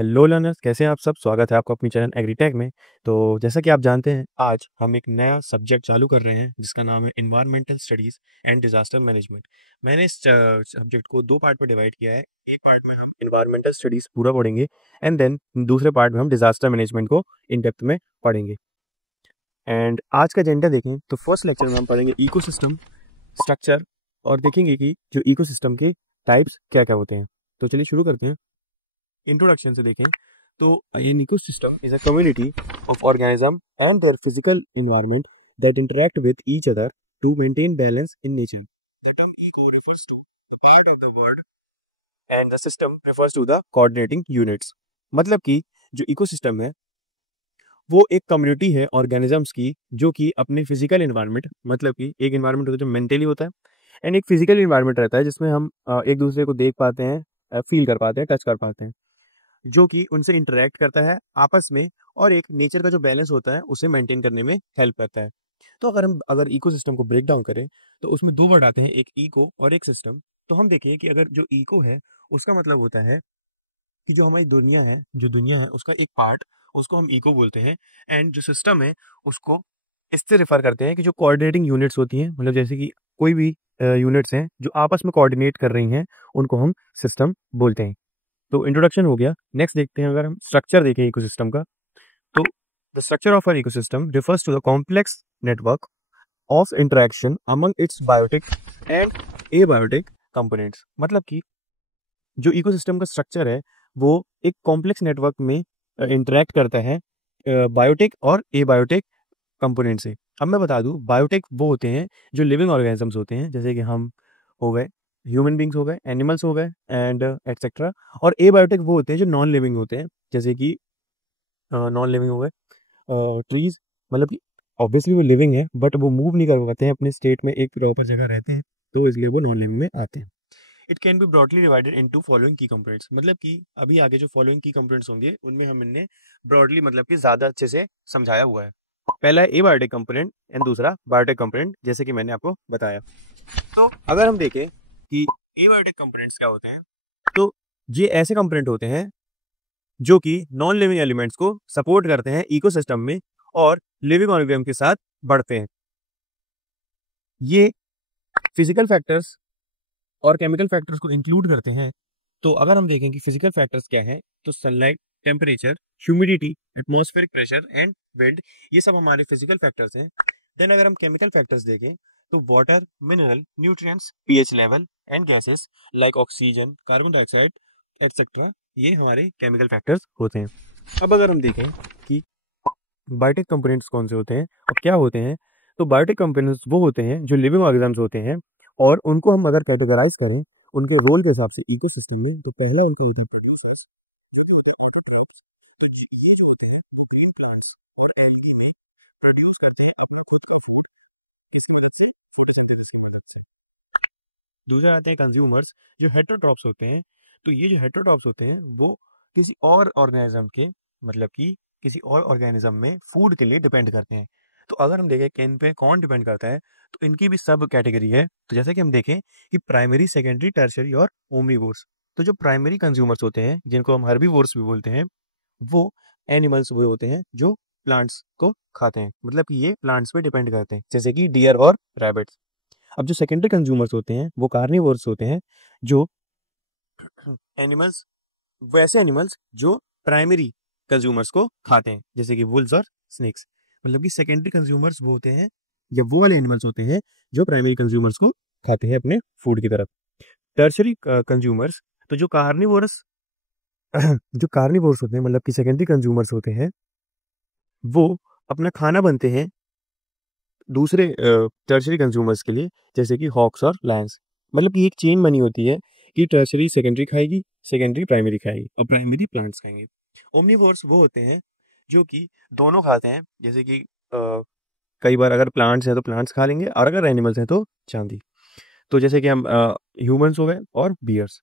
Hello learners, कैसे हैं आप सब। स्वागत है आपका अपनी चैनल एग्रीटेक में। तो जैसा कि आप जानते हैं, आज हम एक नया सब्जेक्ट चालू कर रहे हैं जिसका नाम है environmental studies and disaster management. मैंने इस सब्जेक्ट को दो पार्ट में डिवाइड किया है। एक पार्ट में हम इन्वायरमेंटल स्टडीज़ पूरा पढ़ेंगे एंड देन दूसरे पार्ट में हम डिज़ास्टर मैनेजमेंट को इन डेप्थ में पढ़ेंगे। एंड आज का एजेंडा देखें तो फर्स्ट लेक्चर में हम पढ़ेंगे इकोसिस्टम स्ट्रक्चर और देखेंगे कि जो इकोसिस्टम के टाइप्स क्या क्या होते हैं। तो चलिए शुरू करते हैं। इंट्रोडक्शन से देखें तो an ecosystem is a community of organism and their physical environment that interact with each other to maintain balance in nature. The term eco refers to the part of the word and the system refers to the coordinating units। मतलब कि जो ecosystem है वो एक community है organisms की जो कि अपने फिजिकल एनवायरनमेंट, मतलब कि एक एनवायरनमेंट होता है जो मेंटली होता है एंड एक फिजिकल एनवायरनमेंट रहता है जिसमें हम एक दूसरे को देख पाते हैं, फील कर पाते हैं, टच कर पाते हैं, जो कि उनसे इंटरेक्ट करता है आपस में और एक नेचर का जो बैलेंस होता है उसे मेंटेन करने में हेल्प करता है। तो अगर इकोसिस्टम को ब्रेक डाउन करें तो उसमें दो वर्ड आते हैं, एक इको और एक सिस्टम। तो हम देखें कि अगर जो इको है उसका मतलब होता है कि जो हमारी दुनिया है उसका एक पार्ट, उसको हम इको बोलते हैं। एंड जो सिस्टम है उसको इससे रेफर करते हैं कि जो कोऑर्डिनेटिंग यूनिट्स होती हैं, मतलब जैसे कि कोई भी यूनिट्स हैं जो आपस में कोऑर्डिनेट कर रही हैं, उनको हम सिस्टम बोलते हैं। तो इंट्रोडक्शन हो गया। नेक्स्ट देखते हैं, अगर हम स्ट्रक्चर देखें इकोसिस्टम का तो the structure of our ecosystem refers to the complex network of interaction among its biotic and abiotic components. मतलब कि जो इकोसिस्टम का स्ट्रक्चर है वो एक कॉम्प्लेक्स नेटवर्क में इंटरेक्ट करता है बायोटिक और एबायोटिक कंपोनेंट से। अब मैं बता दूं, बायोटिक वो होते हैं जो लिविंग ऑर्गेनिजम्स होते हैं, जैसे कि हम हो गए, ह्यूमन बींग्स हो गए, एनिमल्स हो गए एंड एक्सेट्रा। और एबायोटिक वो होते हैं जो नॉन लिविंग होते हैं, जैसे कि नॉन लिविंग हो गए ट्रीज, मतलब कि ऑब्वियसली वो लिविंग है बट वो मूव नहीं कर पाते हैं अपने स्टेट में, एक प्रॉपर जगह रहते हैं, तो इसलिए वो नॉन लिविंग में आते हैं। It can be broadly divided into following की कंपोनेंट्स। मतलब कि अभी आगे जो फॉलोइंग की कंपोनेंट्स होंगे उनमें हमने ब्रॉडली, मतलब कि ज्यादा अच्छे से समझाया हुआ है। पहला है एबायोटिक कंपोनेंट एंड दूसरा बायोटिक कंपोनेंट, जैसे कि मैंने आपको बताया। तो अगर हम देखें कि एबायोटिक कंपोनेंट्स क्या होते हैं, तो ये ऐसे कंपोनेंट होते हैं जो कि नॉन लिविंग एलिमेंट्स को सपोर्ट करते हैं इकोसिस्टम में और लिविंग ऑर्गेनिज्म के साथ बढ़ते हैं। ये फिजिकल फैक्टर्स और केमिकल फैक्टर्स को इंक्लूड करते हैं। तो अगर हम देखें कि फिजिकल फैक्टर्स क्या हैं, तो sunlight, temperature, humidity, atmospheric pressure and wind, ये सब हमारे फिजिकल फैक्टर्स हैं। देन अगर हम केमिकल फैक्टर्स देखें तो water, mineral, nutrients, pH level and gases like oxygen, carbon dioxide etcetera, ये हमारे केमिकल फैक्टर्स होते हैं। अब अगर हम देखें कि बायोटिक कंपोनेंट्स कौन से होते हैं और क्या होते हैं, तो बायोटिक कंपोनेंट्स वो होते हैं जो लिविंग ऑर्गेनिजम्स होते हैं और उनको हम अगर कैटेगराइज करें उनके रोल के हिसाब से इकोसिस्टम में, तो पहला उनका होता है प्रोड्यूसर्स। जो कि होते हैं ऑटोट्रॉफ्स। तो ये जो होते हैं वो ग्रीन प्लांट्स और एल्गी में प्रोड्यूस करते हैं अपना खुद का फूड, किसकी मदद से? फोटोसिंथेसिस की मदद से। दूसरा आते हैं कंज्यूमर्स, जो हेटेरोट्रॉप्स होते हैं। तो ये जो हेटेरोट्रॉप्स होते हैं वो किसी और ऑर्गेनिज्म के, मतलब कि किसी और ऑर्गेनिज्म में फूड के लिए डिपेंड करते हैं। तो अगर हम देखें कि इन पे कौन डिपेंड करता है, तो इनकी भी सब कैटेगरी है। तो जैसे कि हम देखें कि प्राइमरी, सेकेंडरी, टर्शियरी और ओमनीवोर्स। तो जो प्राइमरी कंज्यूमर्स होते हैं, जिनको हम हर्बीवोर्स भी बोलते हैं, वो एनिमल्स वो होते हैं जो प्लांट्स को खाते हैं, मतलब कि ये प्लांट्स पे डिपेंड करते हैं, जैसे कि डियर और रैबिट्स। अब जो सेकेंडरी कंज्यूमर्स होते हैं वो कार्निवोर्स होते हैं, जो एनिमल्स, वैसे एनिमल्स जो प्राइमरी कंज्यूमर्स को खाते हैं, जैसे कि वुल्व्स और स्नेक्स। मतलब कि सेकेंडरी कंज्यूमर्स वो होते हैं या वो वाले एनिमल्स होते हैं जो प्राइमरी कंज्यूमर्स को खाते हैं अपने फूड की तरफ। टर्शरी कंज्यूमर्स, तो जो कार्निवोरस जो कार्निवोर्स होते हैं, मतलब कि सेकेंडरी कंज्यूमर्स होते हैं, वो अपना खाना बनते हैं दूसरे टर्शरी कंज्यूमर्स के लिए, जैसे कि हॉक्स और लायंस। मतलब कि एक चेन बनी होती है कि टर्शरी सेकेंडरी खाएगी, सेकेंडरी प्राइमरी खाएगी और प्राइमरी प्लांट्स खाएंगे। ओमनीवोर्स वो होते हैं जो कि दोनों खाते हैं, जैसे कि कई बार अगर प्लांट्स हैं तो प्लांट्स खा लेंगे और अगर एनिमल्स हैं तो चांदी। तो जैसे कि हम ह्यूमंस हो गए और बियर्स।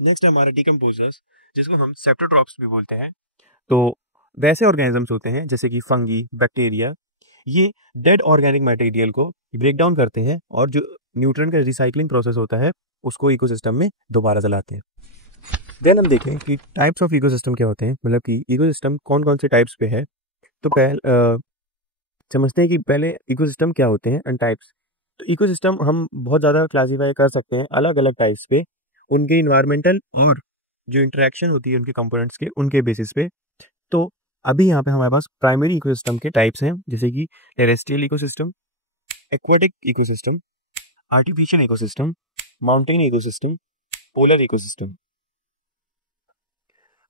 नेक्स्ट है हमारा डिकम्पोजर्स, जिसको हम सेप्टोट्रॉप्स भी बोलते हैं। तो वैसे ऑर्गेनिजम्स होते हैं जैसे कि फंगी, बैक्टीरिया, ये डेड ऑर्गेनिक मटेरियल को ब्रेक डाउन करते हैं और जो न्यूट्रिएंट का रिसाइकलिंग प्रोसेस होता है उसको इकोसिस्टम में दोबारा चलाते हैं। देन हम देखें कि टाइप्स ऑफ इकोसिस्टम क्या होते हैं, मतलब कि इकोसिस्टम कौन कौन से टाइप्स पे है। तो समझते हैं कि पहले इकोसिस्टम क्या होते हैं एंड टाइप्स। तो इकोसिस्टम हम बहुत ज़्यादा क्लासीफाई कर सकते हैं अलग अलग टाइप्स पे, उनके इन्वायरमेंटल और जो इंटरेक्शन होती है उनके कंपोनेंट्स के, उनके बेसिस पे। तो अभी यहाँ पे हमारे पास प्राइमरी इकोसिस्टम के टाइप्स हैं, जैसे कि terrestrial ecosystem, aquatic ecosystem, artificial ecosystem, mountain ecosystem, polar ecosystem.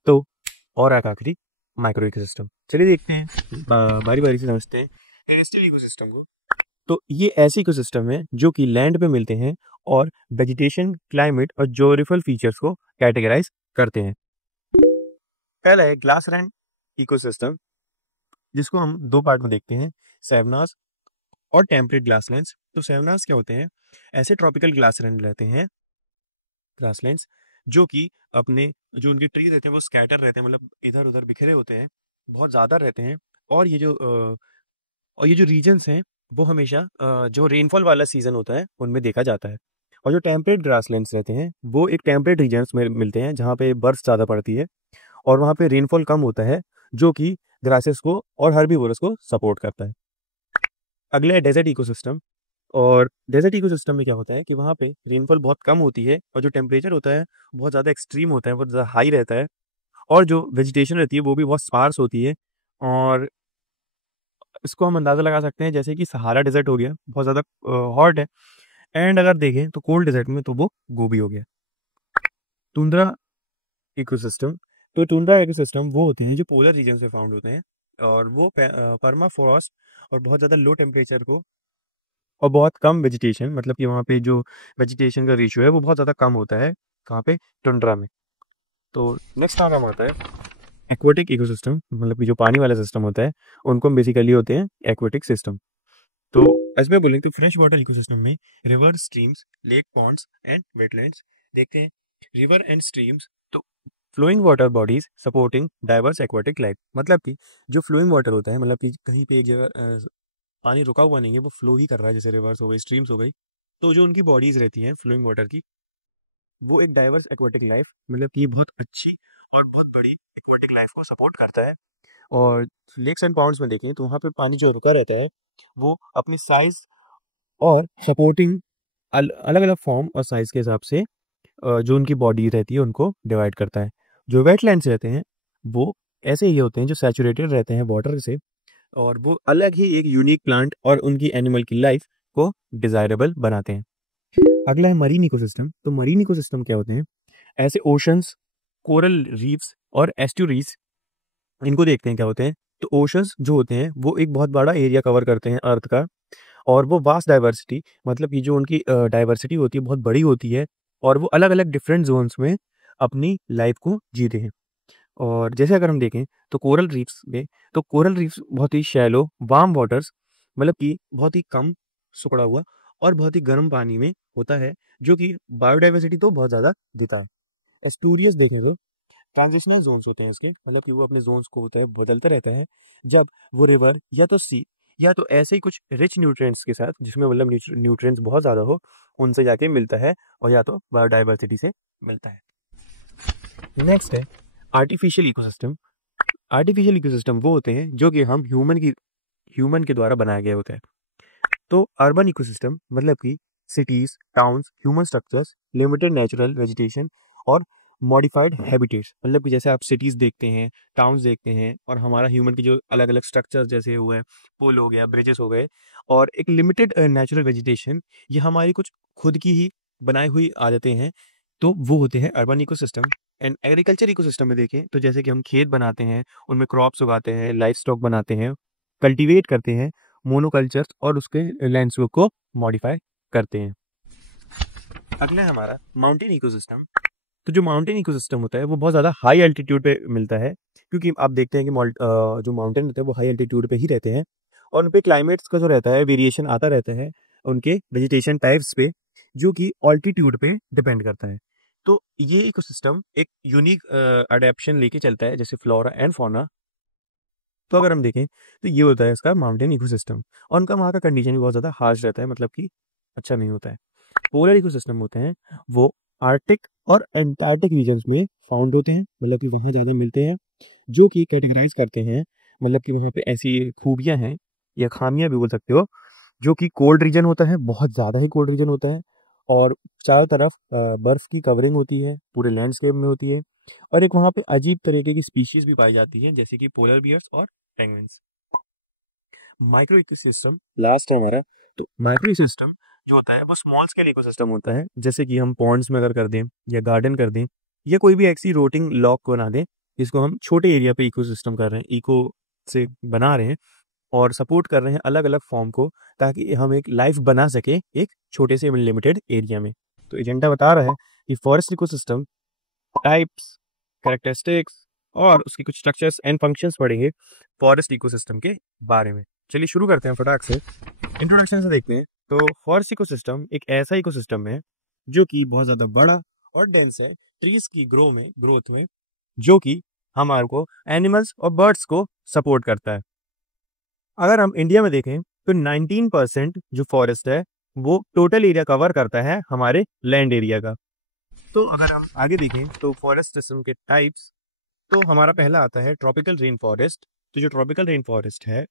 तो और आखिरी माइक्रो इकोसिस्टम। चलिए देखते हैं, बारी बारी से समझते हैं टेरेस्ट्रियल इकोसिस्टम को। तो ये ऐसे इकोसिस्टम है जो कि लैंड पे मिलते हैं और वेजिटेशन, क्लाइमेट और ज्योग्राफिकल फीचर्स को कैटेगराइज करते हैं। पहला है ग्लासलैंड इकोसिस्टम, जिसको हम दो पार्ट में देखते हैं, सैवनास और टेम्परेट ग्लासलैंड्स। तो सैवनास क्या होते हैं? ऐसे ट्रॉपिकल ग्लासलैंड रहते हैं, ग्रासलैंड्स, जो कि अपने जो उनके ट्रीज रहते हैं वो स्कैटर रहते हैं, मतलब इधर उधर बिखरे होते हैं, बहुत ज़्यादा रहते हैं। और ये जो रीजन्स हैं वो हमेशा जो रेनफॉल वाला सीजन होता है उनमें देखा जाता है। और जो टेम्परेट ग्रासलैंड्स रहते हैं वो एक टेम्परेट रीजन्स में मिलते हैं जहाँ पे बर्फ ज़्यादा पड़ती है और वहाँ पे रेनफॉल कम होता है, जो कि ग्रासेस को और हर्बीवोरस को सपोर्ट करता है। अगला है डेजर्ट इकोसिस्टम। और डेजर्ट इकोसिस्टम में क्या होता है कि वहाँ पे रेनफॉल बहुत कम होती है और जो टेम्परेचर होता है बहुत ज़्यादा एक्सट्रीम होता है, बहुत ज़्यादा हाई रहता है। और जो वेजिटेशन रहती है वो भी बहुत स्पार्स होती है। और इसको हम अंदाज़ा लगा सकते हैं जैसे कि सहारा डेजर्ट हो गया, बहुत ज़्यादा हॉट है। एंड अगर देखें तो कोल्ड डेजर्ट में तो वो गोबी हो गया। Tundra ecosystem. तो टुंड्रा इकोसिस्टम वो होते हैं जो पोलर रीजन से फाउंड होते हैं और वो परमाफ्रॉस्ट और बहुत ज़्यादा लो टेम्परेचर को और बहुत कम वेजिटेशन, मतलब कि वहाँ पे जो वेजिटेशन का रेशियो है वो बहुत ज़्यादा कम होता है, कहाँ पे? टुंड्रा में। तो नेक्स्ट नाम आता है एक्वेटिक इकोसिस्टम, मतलब कि जो पानी वाला सिस्टम होता है उनको बेसिकली होते हैं एक्वेटिक सिस्टम। तो इसमें बोलेंगे तो फ्रेश वाटर इकोसिस्टम में river, streams, lake, ponds and wetlands देखते हैं। रिवर एंड स्ट्रीम्स तो flowing water bodies supporting diverse aquatic life, मतलब कि जो फ्लोइंग वाटर होता है, मतलब कि कहीं पे एक जगह पानी रुका हुआ नहीं है, वो फ्लो ही कर रहा है, जैसे रिवर्स हो गई, स्ट्रीम्स हो गई। तो जो उनकी बॉडीज रहती हैं फ्लोइंग वाटर की, वो एक डाइवर्स एक्वेटिक लाइफ, मतलब कि ये बहुत अच्छी और बहुत बड़ी एक्वेटिक लाइफ को सपोर्ट करता है। और लेक्स एंड पाउंड्स में देखें तो वहाँ पे पानी जो रुका रहता है वो अपनी साइज और सपोर्टिंग अलग अलग फॉर्म और साइज के हिसाब से जो उनकी बॉडी रहती है उनको डिवाइड करता है। जो वेटलैंड्स रहते हैं वो ऐसे ही होते हैं जो सैचुरेटेड रहते हैं वाटर से, और वो अलग ही एक यूनिक प्लांट और उनकी एनिमल की लाइफ को डिजायरेबल बनाते हैं। अगला है मरीन इकोसिस्टम। तो मरीन इकोसिस्टम क्या होते हैं? ऐसे ओशंस, कोरल रीफ्स और एस्ट्यूरीज, इनको देखते हैं क्या होते हैं। तो ओशंस जो होते हैं वो एक बहुत बड़ा एरिया कवर करते हैं अर्थ का, और वो वास्ट डाइवर्सिटी, मतलब कि जो उनकी डाइवर्सिटी होती है बहुत बड़ी होती है, और वो अलग अलग डिफरेंट जोन्स में अपनी लाइफ को जीते हैं। और जैसे अगर हम देखें तो कोरल रीफ्स में, तो कोरल रीफ्स बहुत ही शैलो वार्म वाटर्स, मतलब कि बहुत ही कम सुखड़ा हुआ और बहुत ही गर्म पानी में होता है, जो कि बायोडाइवर्सिटी तो बहुत ज़्यादा देता है। एस्टूरियस देखें तो ट्रांजिशनल जोन्स होते हैं इसके, मतलब कि वो अपने जोन्स को होता है बदलता रहता है जब वो रिवर या तो सी या तो ऐसे ही कुछ रिच न्यूट्रिएंट्स के साथ, जिसमें मतलब न्यूट्रिएंट्स बहुत ज़्यादा हो, उनसे जाके मिलता है, और या तो बायोडाइवर्सिटी से मिलता है। नेक्स्ट है आर्टिफिशियल इकोसिस्टम। आर्टिफिशियल इकोसिस्टम वो होते हैं जो कि हम ह्यूमन के द्वारा बनाया गया होता है। तो अर्बन इकोसिस्टम मतलब कि cities, towns, human structures, limited natural vegetation और मॉडिफाइड हैबिटेट्स, मतलब कि जैसे आप सिटीज देखते हैं, टाउन्स देखते हैं, और हमारा ह्यूमन की जो अलग अलग स्ट्रक्चर्स जैसे हुए, पुल हो गया, ब्रिजेस हो गए, और एक लिमिटेड नेचुरल वेजिटेशन, ये हमारी कुछ खुद की ही बनाई हुई आदतें हैं। तो वो होते हैं urban ecosystem. And agriculture ecosystem में देखें तो जैसे कि हम खेत बनाते हैं, उनमें क्रॉप्स उगाते हैं, लाइफ स्टॉक बनाते हैं, कल्टीवेट करते हैं, मोनोकल्चर्स, और उसके लैंडस्केप को मॉडिफाई करते हैं। अगला है हमारा माउंटेन इकोसिस्टम। तो जो माउंटेन इकोसिस्टम होता है वो बहुत ज़्यादा हाई एल्टीट्यूड पे मिलता है, क्योंकि आप देखते हैं कि जो माउंटेन होते हैं वो हाई एल्टीट्यूड पे ही रहते हैं, और उन पे क्लाइमेट्स का जो रहता है वेरिएशन आता रहता है उनके वेजिटेशन टाइप्स पे, जो कि ऑल्टीट्यूड पे डिपेंड करता है। तो ये इकोसिस्टम एक यूनिक अडेप्शन लेके चलता है, जैसे फ्लोरा एंड फौना। तो अगर हम देखें तो ये होता है इसका माउंटेन इकोसिस्टम, और उनका वहाँ का कंडीशन भी बहुत ज़्यादा हार्श रहता है, मतलब कि अच्छा नहीं होता है। पोलर इकोसिस्टम होते हैं वो आर्टिक और एंटार्क्टिक रीजन्स में फाउंड होते हैं, मतलब कि वहाँ ज़्यादा मिलते हैं, जो कि कैटेगराइज करते हैं, मतलब कि वहाँ पे ऐसी खूबियाँ हैं या खामियाँ भी बोल सकते हो, जो कि कोल्ड रीजन होता है, बहुत ज़्यादा ही कोल्ड रीजन होता है, और चारों तरफ बर्फ़ की कवरिंग होती है, पूरे लैंडस्केप में होती है, और एक वहाँ पे अजीब तरीके की स्पीशीज़ भी पाई जाती हैं, जैसे कि पोलर बियर्स और पेंगुइन्स। माइक्रो इकोसिस्टम लास्ट है हमारा। तो माइक्रो इकोसिस्टम जो होता है वो स्मॉल स्केल इकोसिस्टम होता है, जैसे कि हम पॉन्ड्स में अगर कर दें या गार्डन कर दें या कोई भी ऐसी रोटिंग लॉक बना दें जिसको हम छोटे एरिया पे इकोसिस्टम कर रहे हैं, इको से बना रहे हैं और सपोर्ट कर रहे हैं अलग अलग फॉर्म को, ताकि हम एक लाइफ बना सके एक छोटे से लिमिटेड एरिया में। तो एजेंडा बता रहा है कि फॉरेस्ट इकोसिस्टम टाइप्स, कैरेक्टरिस्टिक्स और उसकी कुछ स्ट्रक्चर्स एंड फंक्शंस पढ़ेंगे फॉरेस्ट इकोसिस्टम के बारे में। चलिए शुरू करते हैं फटाक से, इंट्रोडक्शन से देखते हैं। तो फॉरेस्ट इकोसिस्टम एक ऐसा इकोसिस्टम है जो कि बहुत ज़्यादा बड़ा और डेंस है ट्रीज की ग्रोथ में, जो कि हमारे को एनिमल्स और बर्ड्स को सपोर्ट करता है। अगर हम इंडिया में देखें तो 19% जो फॉरेस्ट है वो टोटल एरिया कवर करता है हमारे लैंड एरिया का। तो अगर हम आगे देखें तो फॉरेस्ट सिस्टम के टाइप्स, तो हमारा पहला आता है ट्रॉपिकल रेन फॉरेस्ट। तो जो ट्रॉपिकल रेन फॉरेस्ट है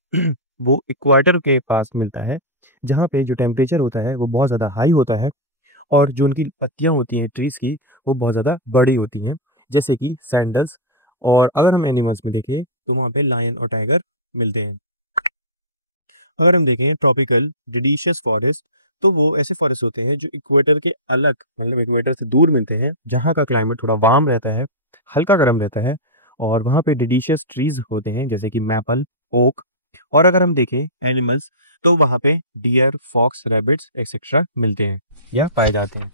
वो इक्वाटर के पास मिलता है, जहाँ पे जो टेम्परेचर होता है वो बहुत ज़्यादा हाई होता है, और जो उनकी पत्तियाँ होती हैं ट्रीज़ की वो बहुत ज़्यादा बड़ी होती हैं, जैसे कि सैंडल्स। और अगर हम एनिमल्स में देखें तो वहाँ पे लायन और टाइगर मिलते हैं। अगर हम देखें ट्रॉपिकल डिडीशियस फॉरेस्ट, तो वो ऐसे फॉरेस्ट होते हैं जो इक्वेटर के अलग, मतलब इक्वेटर से दूर मिलते हैं, जहाँ का क्लाइमेट थोड़ा वार्म रहता है, हल्का गर्म रहता है, और वहाँ पे डिडीशियस ट्रीज होते हैं जैसे कि मैपल, ओक। और अगर हम देखें एनिमल्स, तो वहाँ पे डियर, फॉक्स, रैबिट्स एक्सेट्रा मिलते हैं या पाए जाते हैं।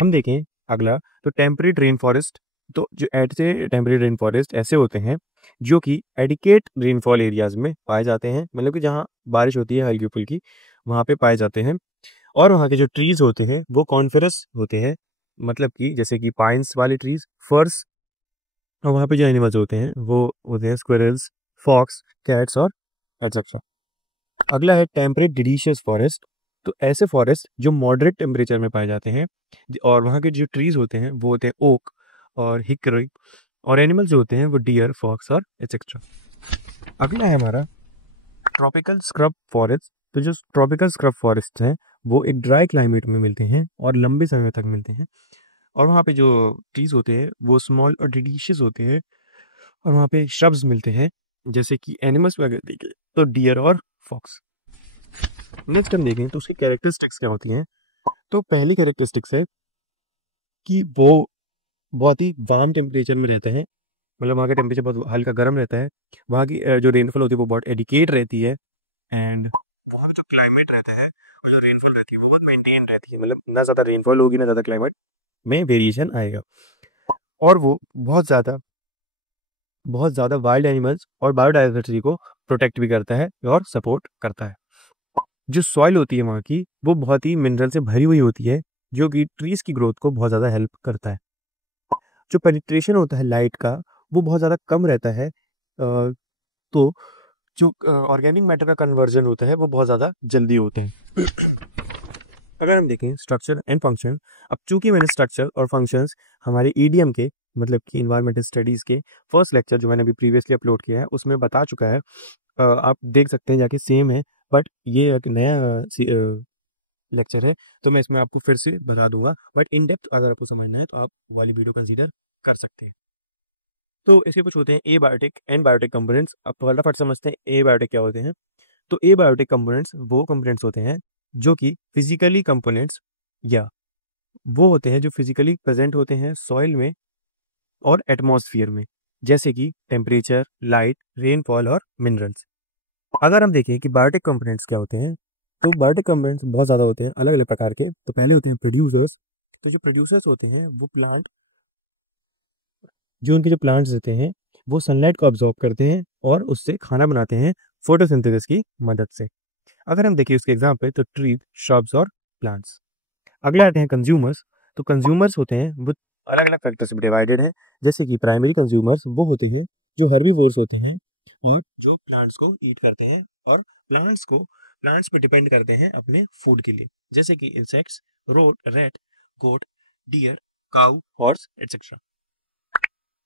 हम देखें अगला, तो टेम्परेट रेन फॉरेस्ट। तो जो ऐसे टेम्परेट रेन फॉरेस्ट ऐसे होते हैं जो कि एडिकेट रेनफॉल एरियाज में पाए जाते हैं, मतलब कि जहाँ बारिश होती है हल्की फुल्की वहाँ पे पाए जाते हैं। और वहाँ के जो ट्रीज होते हैं वो कॉन्फेरस होते हैं, मतलब कि जैसे कि पाइन्स वाले ट्रीज, फर्स। और वहाँ पे जो एनिमल्स होते हैं वो होते हैं स्क्विरल्स, फॉक्स, कैट्स और एटसेट्रा। अगला है टेम्परेट डिडीशियस फॉरेस्ट। तो ऐसे फॉरेस्ट जो मॉडरेट टेम्परेचर में पाए जाते हैं, और वहाँ के जो ट्रीज होते हैं वो होते हैं ओक और हिकरी, और एनिमल्स जो होते हैं वो डियर, फॉक्स और एटसेट्रा। अगला है हमारा ट्रॉपिकल स्क्रब फॉरेस्ट। तो जो ट्रॉपिकल स्क्रब फॉरेस्ट हैं वो एक ड्राई क्लाइमेट में मिलते हैं और लंबे समय तक मिलते हैं, और वहाँ पे जो ट्रीज होते हैं वो स्मॉल और डिलीशियस होते हैं, और वहाँ पे श्रब्स मिलते हैं, जैसे कि एनिमल्स में अगर देखें तो डियर और फॉक्स। नेक्स्ट हम देखें तो उसकी कैरेक्टरिस्टिक्स क्या होती हैं। तो पहली कैरेक्टरिस्टिक्स है कि वो बहुत ही वार्म टेम्परेचर में रहते हैं, मतलब वहाँ का टेम्परेचर बहुत हल्का गर्म रहता है, वहाँ की जो रेनफॉल होती है वो बहुत एडिकेट रहती है, एंड वहाँ जो क्लाइमेट रहता है और जो रेनफॉल रहती है वो बहुत मेंटेन रहती है, मतलब ना ज़्यादा रेनफॉल होगी ना ज़्यादा क्लाइमेट में वेरिएशन आएगा। और वो बहुत ज़्यादा वाइल्ड एनिमल्स और बायोडाइवर्सिटी को प्रोटेक्ट भी करता है और सपोर्ट करता है। जो सॉइल होती है वहाँ की वो बहुत ही मिनरल से भरी हुई होती है, जो कि ट्रीज की ग्रोथ को बहुत ज़्यादा हेल्प करता है। जो पेनिट्रेशन होता है लाइट का वो बहुत ज़्यादा कम रहता है, तो जो ऑर्गेनिक मैटर का कन्वर्जन होता है वो बहुत ज़्यादा जल्दी होते हैं। अगर हम देखें स्ट्रक्चर एंड फंक्शन, अब चूंकि मैंने स्ट्रक्चर और फंक्शंस हमारे ईडीएम के, मतलब कि इन्वायरमेंटल स्टडीज़ के फर्स्ट लेक्चर जो मैंने अभी प्रीवियसली अपलोड किया है उसमें बता चुका है, आप देख सकते हैं जाके, सेम है, बट ये एक नया लेक्चर है तो मैं इसमें आपको फिर से बता दूंगा, बट इन डेप्थ अगर आपको समझना है तो आप वाली वीडियो कंसीडर कर सकते हैं। तो इसके कुछ होते हैं ए बायोटिक एंड बायोटिक कंपोनेंट्स। अब फटाफट समझते हैं ए बायोटिक क्या होते हैं। तो ए बायोटिक कंपोनेंट्स वो कंपोनेंट्स होते हैं जो कि फिजिकली कंपोनेंट्स, या वो होते हैं जो फिजिकली प्रेजेंट होते हैं सॉइल में और एटमॉस्फेयर में, जैसे कि टेम्परेचर, लाइट, रेनफॉल और मिनरल्स। अगर हम देखें कि बायोटिक कंपोनेंट्स क्या होते हैं, तो बायोटिक कंपोनेंट्स बहुत ज़्यादा होते हैं अलग अलग प्रकार के। तो पहले होते हैं प्रोड्यूसर्स। तो जो प्रोड्यूसर्स होते हैं वो जो उनके जो प्लांट्स रहते हैं वो सनलाइट को अब्जॉर्ब करते हैं और उससे खाना बनाते हैं फोटोसिंथेसिस की मदद से। अगर हम देखिए उसके एग्जाम्पल, तो ट्री, श्रब्स और प्लांट्स। अगले आते हैं कंज्यूमर्स। तो कंज्यूमर्स होते हैं वो अलग अलग फैक्टर्स में डिवाइडेड है, जैसे कि प्राइमरी कंज्यूमर्स वो होते हैं जो हर्बीवोर्स होते हैं और जो प्लांट्स को ईट करते हैं, और प्लांट्स पे डिपेंड करते हैं अपने फूड के लिए, जैसे कि इंसेक्ट्स, रोड, रैट, गोट, डियर, काउ, हॉर्स एटसेट्रा।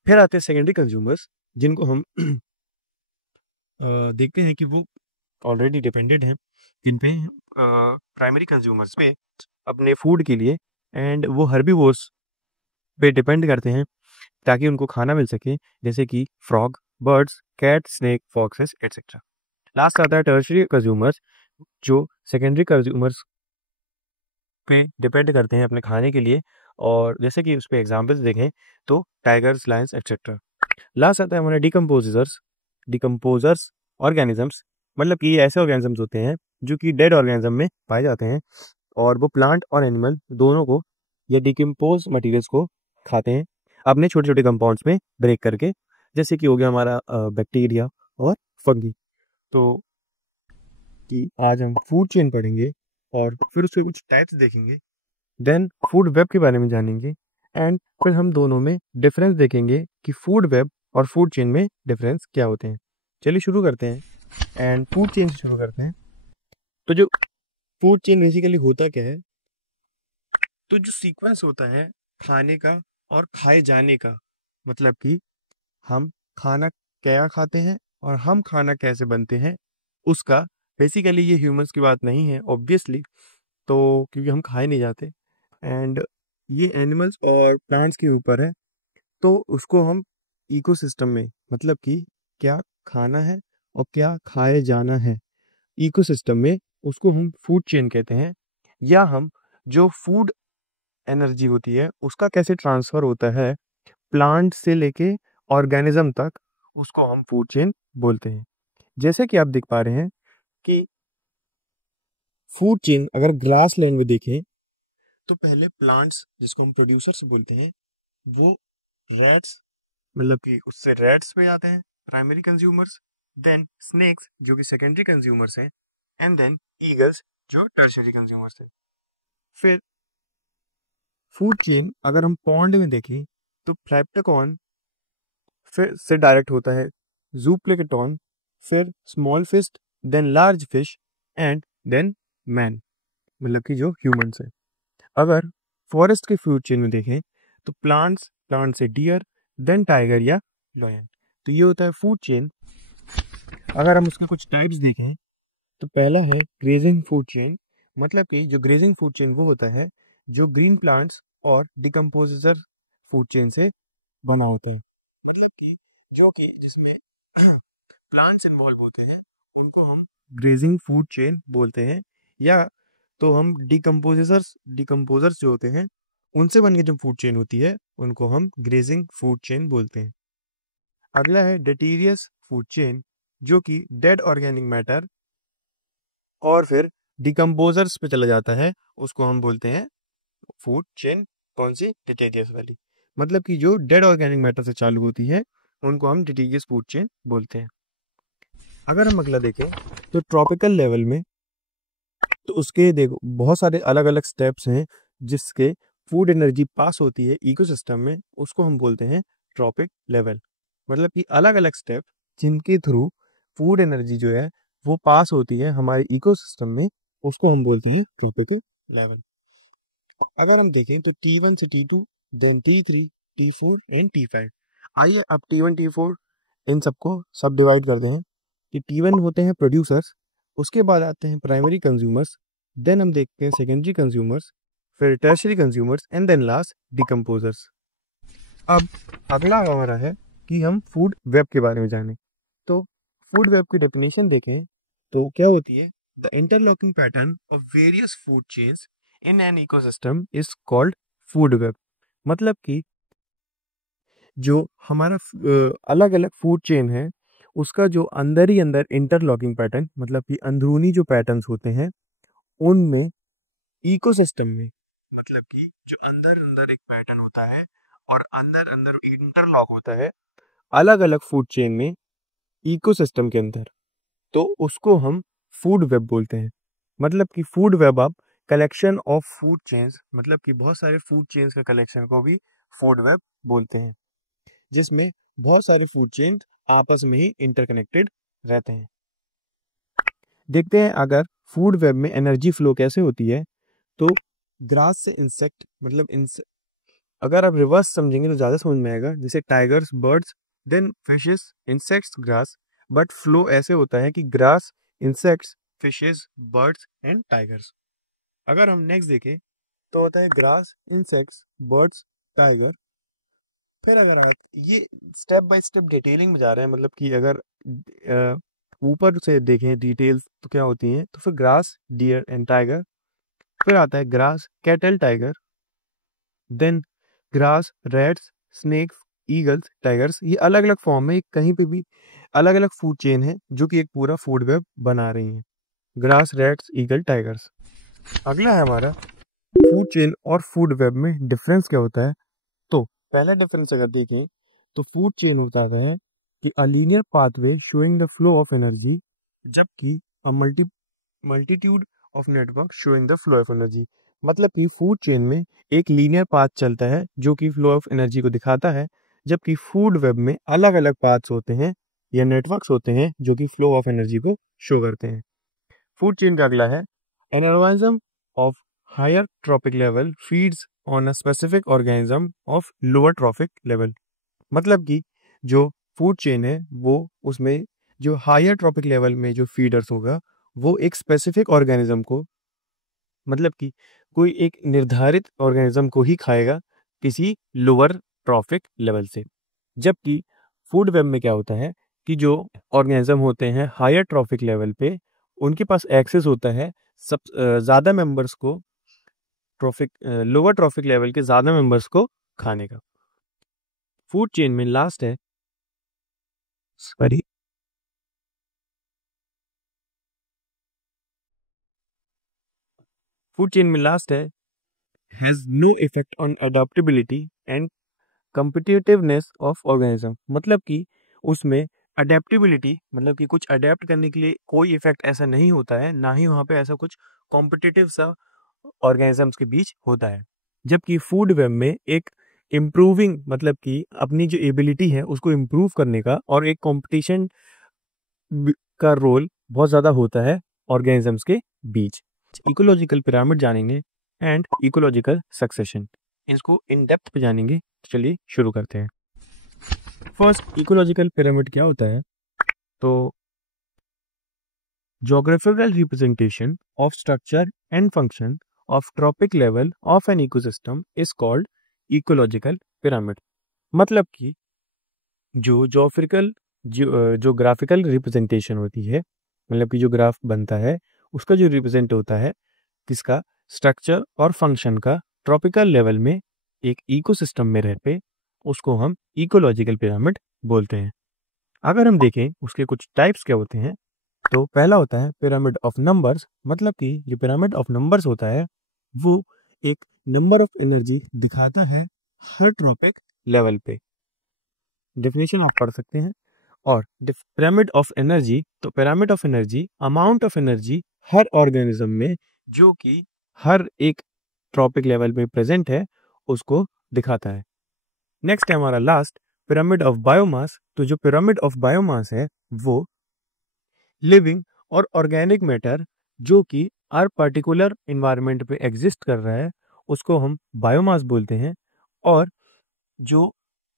फिर आते हैं सेकेंडरी कंज्यूमर्स, जिनको हम देखते हैं कि वो ऑलरेडी डिपेंडेंट हैं किन पे, प्राइमरी कंज्यूमर्स पे अपने फूड के लिए, एंड वो हर्बीवोर्स पे डिपेंड करते हैं ताकि उनको खाना मिल सके, जैसे कि frog, birds, cat, snake, foxes etcetera. Last आता है टर्शियरी कंज्यूमर्स, जो सेकेंडरी कंज्यूमर्स पे डिपेंड करते हैं अपने खाने के लिए, और जैसे कि उस पर एग्जाम्पल्स देखें तो टाइगर्स, लायंस एटसेट्रा। लास्ट आता है हमारे डिकम्पोजर्स ऑर्गेनिजम्स, मतलब कि ये ऐसे ऑर्गेनिजम्स होते हैं जो कि डेड ऑर्गेनिज्म में पाए जाते हैं, और वो प्लांट और एनिमल दोनों को या डिकम्पोज मटेरियल्स को खाते हैं अपने छोटे छोटे कंपाउंड्स में ब्रेक करके, जैसे कि हो गया हमारा बैक्टीरिया और फंगी। तो कि आज हम फूड चेन पढ़ेंगे और फिर उसके कुछ टाइप्स देखेंगे, देन फूड वेब के बारे में जानेंगे, एंड फिर हम दोनों में डिफरेंस देखेंगे कि फूड वेब और फूड चेन में डिफरेंस क्या होते हैं। चलिए शुरू करते हैं, एंड फूड चेन से शुरू करते हैं। तो जो फूड चेन बेसिकली होता क्या है, तो जो सीक्वेंस होता है खाने का और खाए जाने का, मतलब कि हम खाना क्या खाते हैं और हम खाना कैसे बनते हैं, उसका बेसिकली ये ह्यूमंस की बात नहीं है ऑब्वियसली, तो क्योंकि हम खाए नहीं जाते, एंड ये एनिमल्स और प्लांट्स के ऊपर है, तो उसको हम इकोसिस्टम में, मतलब कि क्या खाना है और क्या खाए जाना है इकोसिस्टम में, उसको हम फूड चेन कहते हैं। या हम जो फूड एनर्जी होती है उसका कैसे ट्रांसफर होता है प्लांट से लेके ऑर्गेनिज्म तक, उसको हम फूड चेन बोलते हैं। जैसे कि आप देख पा रहे हैं कि फूड चेन अगर ग्रास लैंड में देखें तो पहले प्लांट्स, जिसको हम प्रोड्यूसर्स बोलते हैं, वो रैट्स, मतलब कि उससे रैट्स पे आते हैं प्राइमरी कंज्यूमर्स, देन स्नेक्स जो कि सेकेंडरी कंज्यूमर्स हैं, एंड देन ईगल्स जो टर्शियरी कंज्यूमर्स हैं। फिर फूड चेन अगर हम पॉन्ड में देखें तो प्लेप्टोकॉन फिर से डायरेक्ट होता है जूप्लेकेटॉन, फिर small fish, then large fish, and then man, मतलब कि जो ह्यूमंस है। अगर फॉरेस्ट के फूड चेन में देखें तो प्लांट से डियर, देन टाइगर या लॉयन। तो ये होता है फूड चेन। अगर हम उसके कुछ टाइप्स देखें तो पहला है ग्रेजिंग फूड चेन, मतलब कि जो ग्रेजिंग फूड चेन वो होता है जो ग्रीन प्लांट्स और डिकम्पोजर फूड चेन से बना होता है, मतलब कि जो कि जिसमें प्लांट्स इन्वॉल्व होते हैं उनको हम ग्रेजिंग फूड चेन बोलते हैं, या तो हम डिकम्पोजर्स जो होते हैं उनसे बन के जो फूड चेन होती है उनको हम ग्रेजिंग फूड चेन बोलते हैं। अगला है डेटिरियस फूड चेन, जो कि डेड ऑर्गेनिक मैटर और फिर डिकम्पोजर्स पे चला जाता है, उसको हम बोलते हैं फूड चेन कौन सी, डेटिरियस वाली, मतलब कि जो डेड ऑर्गेनिक मैटर से चालू होती है उनको हम डेटिरियस फूड चेन बोलते हैं। अगर हम अगला देखें तो ट्रॉपिकल लेवल में, तो उसके देखो बहुत सारे अलग अलग स्टेप्स हैं जिसके फूड एनर्जी पास होती है इकोसिस्टम में, उसको हम बोलते हैं ट्रॉपिक लेवल, मतलब कि अलग अलग स्टेप जिनके थ्रू फूड एनर्जी जो है वो पास होती है हमारे इकोसिस्टम में, उसको हम बोलते हैं ट्रॉपिकल लेवल। अगर हम देखें तो T1 से T2, then T3, T4 and T5। आइए अब T1 T4 इन सबको सब डिवाइड करते हैं कि T1 होते हैं प्रोड्यूसर्स, उसके बाद आते हैं प्राइमरी कंज्यूमर्स, देन हम देखते हैं सेकेंडरी कंज्यूमर्स, फिर tertiary consumers, and then last decomposers. अब अगला हमारा है कि हम फूड वेब के बारे में जानें। तो फूड वेब की डेफिनेशन देखें तो क्या होती है, the interlocking pattern of various food chains in an ecosystem is called food web, मतलब कि जो हमारा अलग अलग फूड चेन है उसका जो अंदर ही अंदर इंटरलॉकिंग पैटर्न, मतलब कि अंदरूनी जो पैटर्न्स होते हैं उनमें इकोसिस्टम में, मतलब कि जो अंदर अंदर एक पैटर्न होता है और अंदर अंदर इंटरलॉक होता है अलग अलग फूड चेन में इकोसिस्टम के अंदर, तो उसको हम फूड वेब बोलते हैं। मतलब कि फूड वेब अब कलेक्शन ऑफ फूड चेन्स, मतलब कि बहुत सारे फूड चेन्स के कलेक्शन को भी फूड वेब बोलते हैं, जिसमें बहुत सारे फूड चेन आपस में ही इंटरकनेक्टेड रहते हैं। देखते हैं अगर फूड वेब में एनर्जी फ्लो कैसे होती है। तो ग्रास से इंसेक्ट, मतलब अगर आप रिवर्स समझेंगे तो ज़्यादा समझ में आएगा, जैसे tigers, birds, then fishes, insects, grass. But flow ऐसे होता है कि grass, insects, fishes, birds and tigers. अगर हम नेक्स्ट देखें तो होता है ग्रास, इंसेक्ट्स, बर्ड्स, टाइगर। फिर अगर आप ये स्टेप बाय स्टेप डिटेलिंग में जा रहे हैं, मतलब कि अगर ऊपर से देखें डिटेल्स तो क्या होती हैं, तो फिर ग्रास, डियर एंड टाइगर। फिर आता है grass, cattle, tiger. Then grass, rats, snakes, eagles, tigers. ये अलग अलग फॉर्म में कहीं पे भी अलग अलग फूड चेन है जो कि एक पूरा फूड वेब बना रही हैं। Grass, rats, eagle, tigers. अगला है हमारा फूड चेन और फूड वेब में डिफरेंस क्या होता है। तो पहला डिफरेंस अगर देखें तो फूड चेन बताता है कि a linear pathway showing the flow of energy, जबकि a multitude of network showing the flow of energy. मतलब कि फूड चेन में एक लीनियर पाथ चलता है जो कि फ्लो ऑफ एनर्जी को दिखाता है, जबकि फूड वेब में अलग अलग पाथ्स होते हैं या नेटवर्क्स होते हैं जो कि फ्लो ऑफ एनर्जी को शो करते हैं। फूड चेन का अगला है an organism of higher trophic level feeds on a specific organism of lower trophic level. मतलब कि जो फूड चेन है वो उसमें जो हायर ट्रॉपिक लेवल में जो फीडर्स होगा वो एक स्पेसिफिक ऑर्गेनिज्म को, मतलब कि कोई एक निर्धारित ऑर्गेनिज्म को ही खाएगा किसी लोअर ट्रॉपिक लेवल से। जबकि फूड वेब में क्या होता है कि जो ऑर्गेनिज्म होते हैं हायर ट्रॉपिक लेवल पे, उनके पास एक्सेस होता है सब ज़्यादा मेंबर्स को लोअर ट्रॉपिक लेवल के ज़्यादा मेंबर्स को खाने का। फूड चेन में लास्ट है सॉरी फूड चेन में लास्ट है has no effect on adaptability and competitiveness of organism. मतलब कि उसमें अडेप्टेबिलिटी, मतलब कि कुछ अडेप्ट करने के लिए कोई इफेक्ट ऐसा नहीं होता है, ना ही वहाँ पे ऐसा कुछ कॉम्पिटिटिव सा ऑर्गेनिजम्स के बीच होता है। जबकि फूड वेब में एक इम्प्रूविंग, मतलब कि अपनी जो एबिलिटी है उसको इम्प्रूव करने का और एक कंपटीशन का रोल बहुत ज़्यादा होता है ऑर्गेनिजम्स के बीच। इकोलॉजिकल पिरामिड जानेंगे एंड इकोलॉजिकल सक्सेशन, इसको इन डेप्थ पे जानेंगे। चलिए शुरू करते हैं। फर्स्ट, इकोलॉजिकल पिरामिड क्या होता है। तो geographical representation of structure and function of trophic level of N ecosystem is called ecological pyramid. मतलब कि जो जोग्राफिकल रिप्रेजेंटेशन होती है, मतलब कि जो ग्राफ बनता है उसका जो रिप्रेजेंट होता है किसका, स्ट्रक्चर और फंक्शन का ट्रॉपिकल लेवल में एक इकोसिस्टम में रह पे, उसको हम इकोलॉजिकल पिरामिड बोलते हैं। अगर हम देखें उसके कुछ टाइप्स क्या होते हैं, तो पहला होता है पिरामिड ऑफ नंबर्स। मतलब कि जो पिरामिड ऑफ नंबर्स होता है वो एक नंबर ऑफ एनर्जी दिखाता है हर ट्रॉपिक लेवल पे। डेफिनेशन आप पढ़ सकते हैं। और पिरामिड ऑफ एनर्जी, तो pyramid of energy amount of energy her organism में जो कि हर एक ट्रॉपिक लेवल में प्रेजेंट है उसको दिखाता है। नेक्स्ट है हमारा लास्ट पिरामिड ऑफ बायोमास। तो जो पिरामिड ऑफ बायोमास है वो लिविंग और ऑर्गेनिक मैटर जो कि हर पर्टिकुलर इन्वायरमेंट पे एग्जिस्ट कर रहा है उसको हम बायोमास बोलते हैं। और जो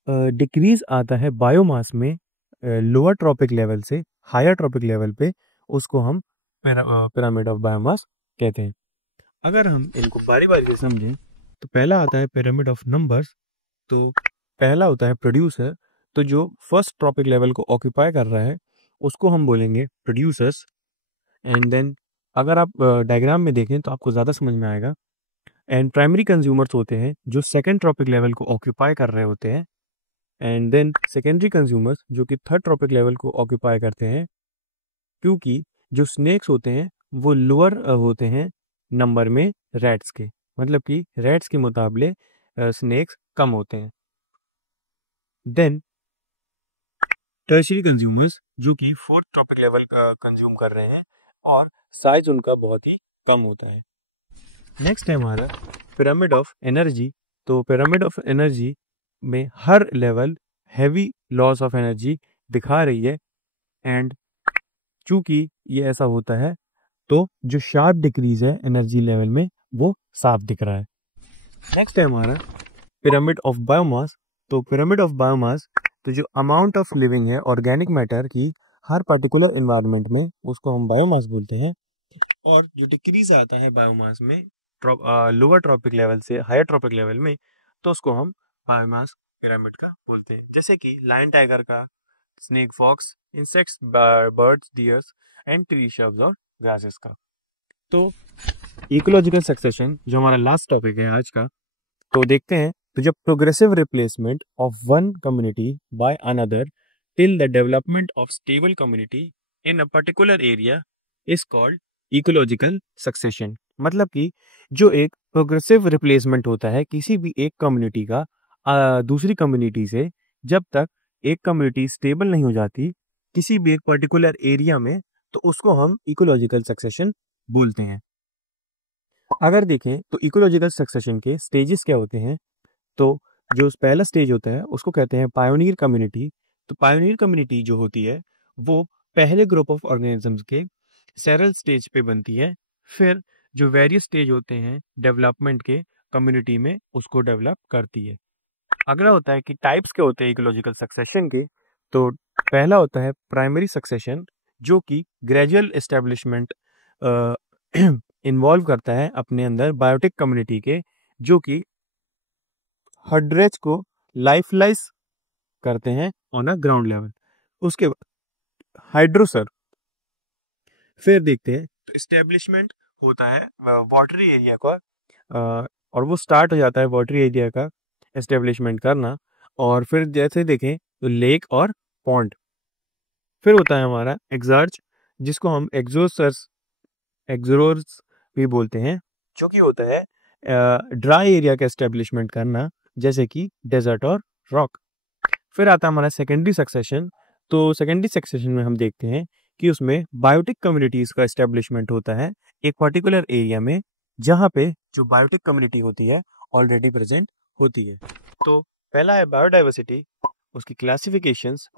डिक्रीज आता है बायोमास में लोअर ट्रॉपिक लेवल से हायर ट्रॉपिक लेवल पे, उसको हम पिरामिड ऑफ बायोमास कहते हैं। अगर हम इनको बारी बारी से समझें तो पहला आता है पिरामिड ऑफ नंबर्स। तो पहला होता है प्रोड्यूसर। तो जो फर्स्ट ट्रॉपिक लेवल को ऑक्यूपाई कर रहा है उसको हम बोलेंगे प्रोड्यूसर्स। एंड देन अगर आप डायग्राम में देखें तो आपको ज़्यादा समझ में आएगा। एंड प्राइमरी कंज्यूमर्स होते हैं जो सेकेंड ट्रॉपिक लेवल को ऑक्यूपाई कर रहे होते हैं। एंड देन सेकेंडरी कंज्यूमर्स जो कि थर्ड ट्रॉपिक लेवल को ऑक्यूपाई करते हैं, क्योंकि जो स्नेक्स होते हैं वो लोअर होते हैं नंबर में रैट्स के, मतलब कि रैट्स के मुकाबले स्नेक्स कम होते हैं। देन टर्शियरी कंज्यूमर्स जो कि फोर्थ ट्रॉपिक लेवल का कंज्यूम कर रहे हैं और साइज उनका बहुत ही कम होता है। नेक्स्ट है हमारा पिरामिड ऑफ एनर्जी। तो पिरामिड ऑफ एनर्जी में हर level heavy loss of energy दिखा रही है। एंड चूंकि ये ऐसा होता है तो जो शार्प डिक्रीज है एनर्जी लेवल में वो साफ दिख रहा है। नेक्स्ट है हमारा पिरामिड ऑफ बायोमास। तो पिरामिड ऑफ बायोमास, तो जो अमाउंट ऑफ लिविंग है ऑर्गेनिक मैटर की हर पर्टिकुलर इन्वायरमेंट में, उसको हम बायोमास बोलते हैं। और जो डिक्रीज आता है बायोमास में लोअर ट्रॉपिक लेवल से हायर ट्रॉपिक लेवल में, तो उसको हम बायोमास पिरामिड का बोलते हैं। जैसे कि लायन टाइगर का, snake fox, insects, birds, deers and tree shrubs और ग्रासेस का। तो इकोलॉजिकल सक्सेशन जो हमारा लास्ट टॉपिक है आज का, तो देखते हैं। तो जब progressive replacement of one community by another till the development of stable community in a particular area is called ecological succession. मतलब कि जो एक प्रोग्रेसिव रिप्लेसमेंट होता है किसी भी एक कम्युनिटी का दूसरी कम्युनिटी से, जब तक एक कम्युनिटी स्टेबल नहीं हो जाती किसी भी एक पर्टिकुलर एरिया में, तो उसको हम इकोलॉजिकल सक्सेशन बोलते हैं। अगर देखें तो इकोलॉजिकल सक्सेशन के स्टेजेस क्या होते हैं, तो जो पहला स्टेज होता है उसको कहते हैं पायोनियर कम्युनिटी। तो पायोनियर कम्युनिटी जो होती है वो पहले ग्रुप ऑफ ऑर्गेनिजम्स के सेरल स्टेज पे बनती है, फिर जो वेरियस स्टेज होते हैं डेवलपमेंट के कम्युनिटी में उसको डेवलप करती है। अगला होता है कि टाइप्स क्या होते हैं इकोलॉजिकल सक्सेशन के। तो पहला होता है प्राइमरी सक्सेशन, जो कि ग्रेजुअल एस्टेब्लिशमेंट इन्वॉल्व करता है अपने अंदर बायोटिक कम्युनिटी के, जो कि हंड्रेड्स को लाइफलाइज करते हैं ऑन अ ग्राउंड लेवल। उसके बाद हाइड्रोसर, फिर देखते हैं तो इस्टेब्लिशमेंट होता है वाटरी एरिया का, और वो स्टार्ट हो जाता है वाटरी एरिया का एस्टेब्लिशमेंट करना। और फिर जैसे देखें तो लेक और पॉन्ड। फिर होता है हमारा एक्सर्ज, जिसको हम एक्सोर्स भी बोलते हैं, जो कि होता है ड्राई एरिया का एस्टेब्लिशमेंट करना, जैसे कि डेजर्ट और रॉक। फिर आता है हमारा सेकेंडरी सक्सेशन। तो सेकेंडरी सक्सेशन में हम देखते हैं कि उसमें बायोटिक कम्युनिटीज का एस्टेब्लिशमेंट होता है एक पर्टिकुलर एरिया में, जहाँ पे जो बायोटिक कम्युनिटी होती है ऑलरेडी प्रेजेंट होती है। तो पहला है बायोडाइवर्सिटी, उसकी क्लासिफिकेशंस,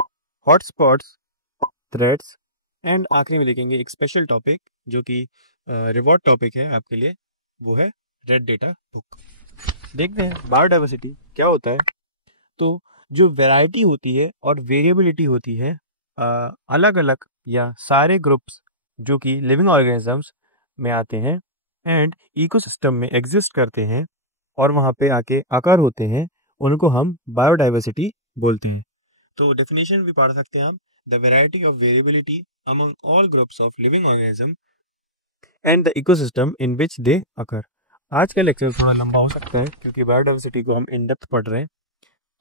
हॉटस्पॉट्स, थ्रेड्स, एंड आखिरी में देखेंगे एक स्पेशल टॉपिक जो कि रिवॉर्ड टॉपिक है आपके लिए, वो है रेड डेटा बुक। देखते हैं बायोडाइवर्सिटी क्या होता है। तो जो वैरायटी होती है और वेरिएबिलिटी होती है अलग अलग या सारे ग्रुप्स जो कि लिविंग ऑर्गेनिजम्स में आते हैं एंड इकोसिस्टम में एग्जिस्ट करते हैं और वहाँ पे आके आकार होते हैं, उनको हम बायोडाइवर्सिटी बोलते हैं। तो डेफिनेशन भी पढ़ सकते हैं आप, the variety of variability among all groups of living organism and the ecosystem in which they occur. आज का लेक्चर थोड़ा लंबा हो सकता है क्योंकि बायोडाइवर्सिटी को हम इन डेप्थ पढ़ रहे हैं।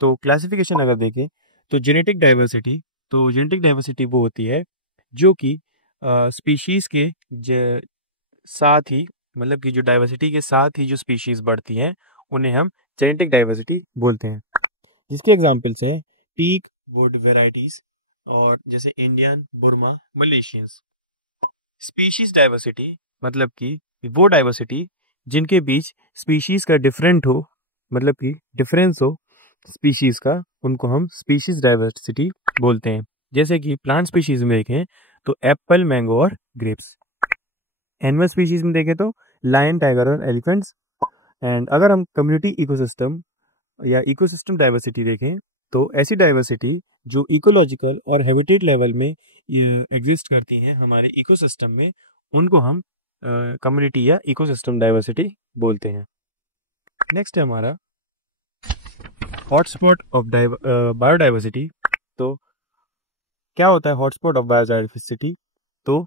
तो क्लासिफिकेशन अगर देखें तो जेनेटिक डाइवर्सिटी, तो जेनेटिक डाइवर्सिटी वो होती है जो कि स्पीशीज़ के साथ ही, मतलब कि जो डाइवर्सिटी के साथ ही जो स्पीशीज़ बढ़ती हैं उन्हें हम जेनेटिक डाइवर्सिटी बोलते हैं। जिसके एग्जांपल्स है टीक वुड वेराइटीज और जैसे Indian, Burma, Malaysians. Species diversity मतलब कि वो डाइवर्सिटी जिनके बीच स्पीशीज का डिफरेंट हो, मतलब कि डिफरेंस हो स्पीशीज का, उनको हम स्पीशीज डाइवर्सिटी बोलते हैं। जैसे कि प्लांट स्पीशीज में देखें तो एप्पल, मैंगो और ग्रेप्स। एनिमल स्पीशीज में देखें तो लायन, टाइगर और एलिफेंट्स। एंड अगर हम कम्युनिटी इकोसिस्टम या इकोसिस्टम डाइवर्सिटी देखें तो ऐसी डाइवर्सिटी जो इकोलॉजिकल और हैबिटेट लेवल में एग्जिस्ट करती हैं हमारे इकोसिस्टम में, उनको हम कम्युनिटी या इकोसिस्टम डाइवर्सिटी बोलते हैं। नेक्स्ट है हमारा हॉटस्पॉट ऑफ बायोडाइवर्सिटी। तो क्या होता है हॉटस्पॉट ऑफ बायोडाइवर्सिटी? तो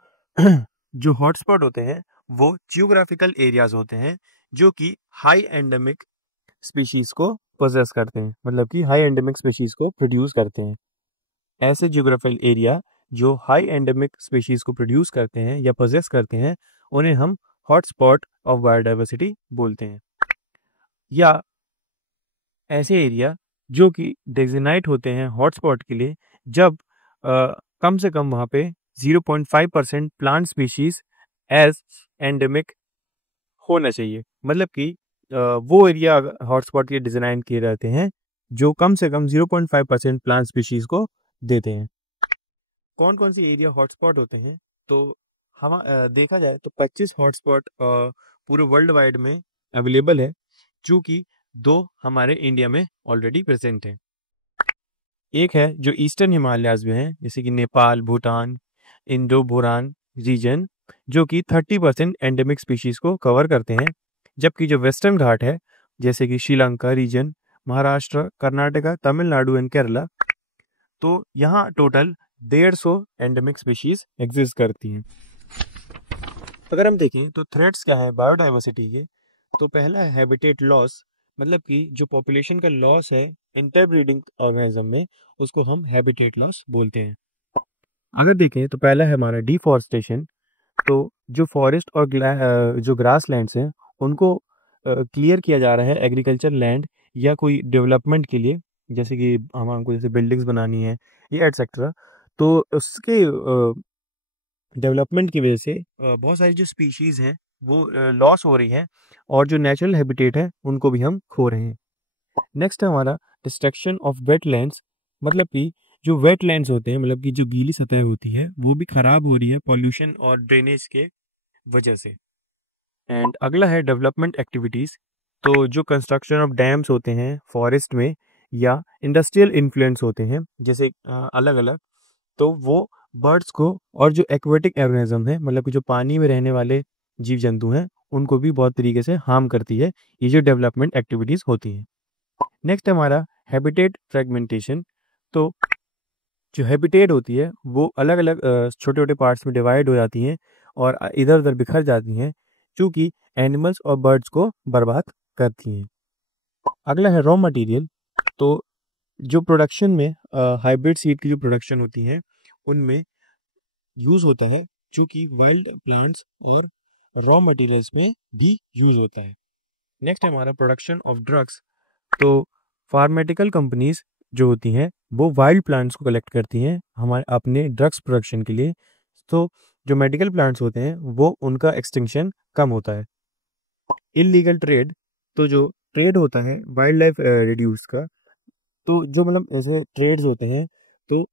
जो हॉटस्पॉट होते हैं वो जियोग्राफिकल एरियाज होते हैं जो कि हाई एंडेमिक स्पीशीज को पोजेस करते हैं, मतलब कि हाई एंडेमिक स्पीशीज को प्रोड्यूस करते हैं। ऐसे जियोग्राफिकल एरिया जो हाई एंडेमिक स्पीशीज को प्रोड्यूस करते हैं या पोजेस करते हैं, उन्हें हम हॉटस्पॉट ऑफ बायोडाइवर्सिटी बोलते हैं। या ऐसे एरिया जो कि डेजिग्नेट होते हैं हॉटस्पॉट के लिए जब कम से कम वहाँ पे 0.5% प्लांट स्पीशीज एज एंडेमिक होना चाहिए। मतलब कि वो एरिया हॉटस्पॉट के डिजाइन किए रहते हैं जो कम से कम 0.5% प्लांट स्पीशीज को देते हैं। कौन कौन सी एरिया हॉटस्पॉट होते हैं? तो हम देखा जाए तो 25 हॉटस्पॉट पूरे वर्ल्ड वाइड में अवेलेबल है, जो कि दो हमारे इंडिया में ऑलरेडी प्रेजेंट हैं। एक है जो ईस्टर्न हिमालयाज में है, जैसे कि नेपाल, भूटान, इंडो भूटान रीजन, जो कि 30% एंडेमिक स्पीशीज को कवर करते हैं। जबकि जो वेस्टर्न घाट है, जैसे कि श्रीलंका रीजन, महाराष्ट्र, कर्नाटका, तमिलनाडु एंड केरला, तो यहाँ टोटल 150 एंडेमिक स्पीशीज एग्जिस्ट करती हैं। अगर हम देखें तो थ्रेट्स क्या है बायोडाइवर्सिटी के, तो पहला है हैबिटेट लॉस, मतलब कि जो पॉपुलेशन का लॉस है इंटरब्रीडिंग ऑर्गेनिज्म में, उसको हम हैबिटेट लॉस बोलते हैं। अगर देखें तो पहला है हमारा डिफॉरेस्टेशन, तो जो फॉरेस्ट और जो ग्रास लैंड्स हैं उनको क्लियर किया जा रहा है एग्रीकल्चर लैंड या कोई डेवलपमेंट के लिए, जैसे कि हमको जैसे बिल्डिंग्स बनानी है या एटसेट्रा, तो उसके डेवलपमेंट की वजह से बहुत सारी जो स्पीशीज हैं वो लॉस हो रही है, और जो नेचुरल हैबिटेट है उनको भी हम खो रहे हैं। नेक्स्ट है हमारा डिस्ट्रक्शन ऑफ वेटलैंड्स, मतलब कि जो वेटलैंड्स होते हैं, मतलब कि जो गीली सतह होती है, वो भी खराब हो रही है पॉल्यूशन और ड्रेनेज के वजह से। एंड अगला है डेवलपमेंट एक्टिविटीज़, तो जो कंस्ट्रक्शन ऑफ डैम्स होते हैं फॉरेस्ट में या इंडस्ट्रियल इन्फ्लुएंस होते हैं जैसे अलग अलग, तो वो बर्ड्स को और जो एक्वेटिक ऑर्गेनिज्म है, मतलब कि जो पानी में रहने वाले जीव जंतु हैं, उनको भी बहुत तरीके से हार्म करती है ये जो डेवलपमेंट एक्टिविटीज़ होती हैं। नेक्स्ट हमारा हैबिटेट फ्रेगमेंटेशन, तो जो हैबिटेट होती है वो अलग अलग छोटे छोटे पार्ट्स में डिवाइड हो जाती हैं और इधर उधर बिखर जाती हैं, क्योंकि एनिमल्स और बर्ड्स को बर्बाद करती हैं। अगला है रॉ मटेरियल, तो जो प्रोडक्शन में हाइब्रिड सीड की जो प्रोडक्शन होती है उनमें यूज़ होता है, चूँकि वाइल्ड प्लांट्स और रॉ मटेरियल्स में भी यूज़ होता है। नेक्स्ट है हमारा प्रोडक्शन ऑफ ड्रग्स, तो फार्मेटिकल कंपनीज जो होती हैं वो वाइल्ड प्लांट्स को कलेक्ट करती हैं हमारे अपने ड्रग्स प्रोडक्शन के लिए, तो जो मेडिकल प्लांट्स होते हैं वो उनका एक्सटिंक्शन कम होता है। इलीगल ट्रेड, तो जो ट्रेड होता है वाइल्ड लाइफ रिड्यूस का, तो जो मतलब ऐसे ट्रेड्स होते हैं, तो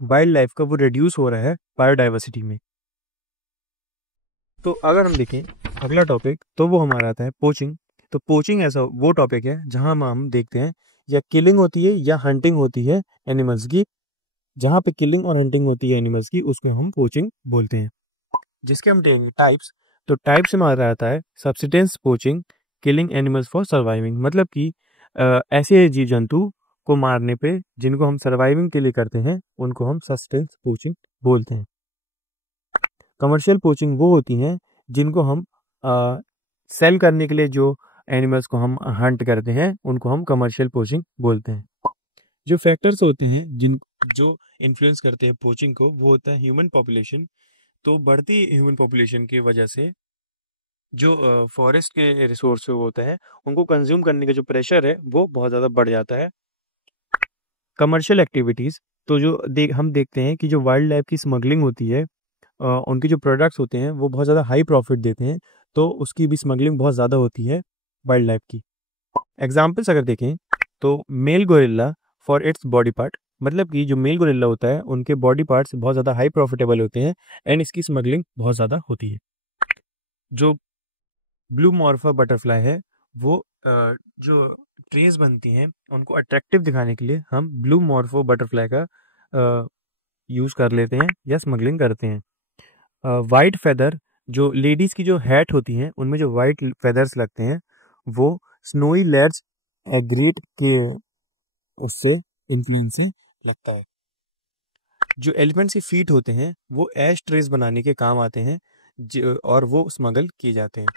वाइल्ड लाइफ का वो रिड्यूस हो रहा है बायोडाइवर्सिटी में। तो अगर हम देखें अगला टॉपिक, तो वो हमारा आता है पोचिंग। तो पोचिंग ऐसा वो टॉपिक है जहां हम देखते हैं या किलिंग होती है या हंटिंग होती है एनिमल्स की, जहाँ पे किलिंग और हंटिंग होती है एनिमल्स की उसको हम पोचिंग बोलते हैं। जिसके हम देखेंगे टाइप्स, तो टाइप से हमारा आता है subsistence poaching, killing animals for surviving, मतलब कि ऐसे जीव जंतु को मारने पे जिनको हम सर्वाइविंग के लिए करते हैं उनको हम सब्सिस्टेंस पोचिंग बोलते हैं। कमर्शियल पोचिंग वो होती हैं जिनको हम सेल करने के लिए, जो एनिमल्स को हम हंट करते हैं उनको हम कमर्शियल पोचिंग बोलते हैं। जो फैक्टर्स होते हैं जो इन्फ्लुएंस करते हैं पोचिंग को, वो होता है ह्यूमन पॉपुलेशन। तो बढ़ती ह्यूमन पॉपुलेशन की वजह से जो फॉरेस्ट के रिसोर्स होते हैं उनको कंज्यूम करने का जो प्रेशर है वो बहुत ज़्यादा बढ़ जाता है। कमर्शियल एक्टिविटीज़, तो जो हम देखते हैं कि जो वाइल्ड लाइफ की स्मगलिंग होती है, उनके जो प्रोडक्ट्स होते हैं वो बहुत ज़्यादा हाई प्रॉफिट देते हैं, तो उसकी भी स्मगलिंग बहुत ज़्यादा होती है वाइल्ड लाइफ की। एग्जाम्पल्स अगर देखें तो male gorilla for its body part, मतलब कि जो मेल गोरिल्ला होता है उनके बॉडी पार्ट्स बहुत ज़्यादा हाई प्रॉफिटेबल होते हैं एंड इसकी स्मगलिंग बहुत ज़्यादा होती है। जो ब्लू मॉर्फा बटरफ्लाई है, वो जो ट्रेस बनती हैं उनको अट्रैक्टिव दिखाने के लिए हम ब्लू मॉर्फो बटरफ्लाई का यूज़ कर लेते हैं या स्मगलिंग करते हैं। वाइट फेदर, जो लेडीज़ की जो हैट होती हैं उनमें जो वाइट फेदर्स लगते हैं वो स्नोई लेयर्स एग्रीट के उससे इन्फ्लुएंस से लगता है। जो एलिफेंट्स के फीट होते हैं वो ऐश ट्रेस बनाने के काम आते हैं, और वो स्मगल किए जाते हैं।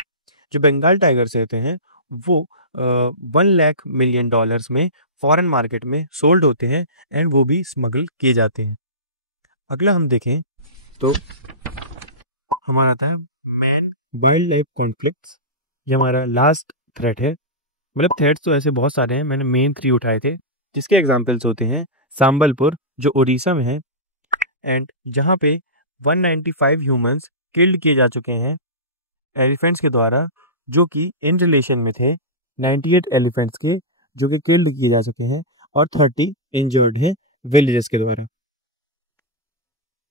जो बंगाल टाइगर्स रहते हैं वो 1 लाख मिलियन डॉलर्स में फॉरेन मार्केट में सोल्ड होते हैं एंड वो भी स्मगल किए जाते हैं। अगला हम देखें तो हमारा आता है मैन वाइल्ड लाइफ कॉन्फ्लिक्ट्स, ये हमारा लास्ट थ्रेट है। मतलब थ्रेट्स तो ऐसे बहुत सारे हैं, मैंने मेन 3 उठाए थे, जिसके एग्जाम्पल्स होते हैं सांबलपुर जो उड़ीसा में है, एंड जहाँ पे 195 ह्यूमंस किल्ड किए जा चुके हैं एलिफेंट्स के द्वारा, जो कि इन रिलेशन में थे 98 एलिफेंट्स के जो कि किल्ड किए जा चुके हैं, और 30 इंजर्ड है विलेजेस के द्वारा।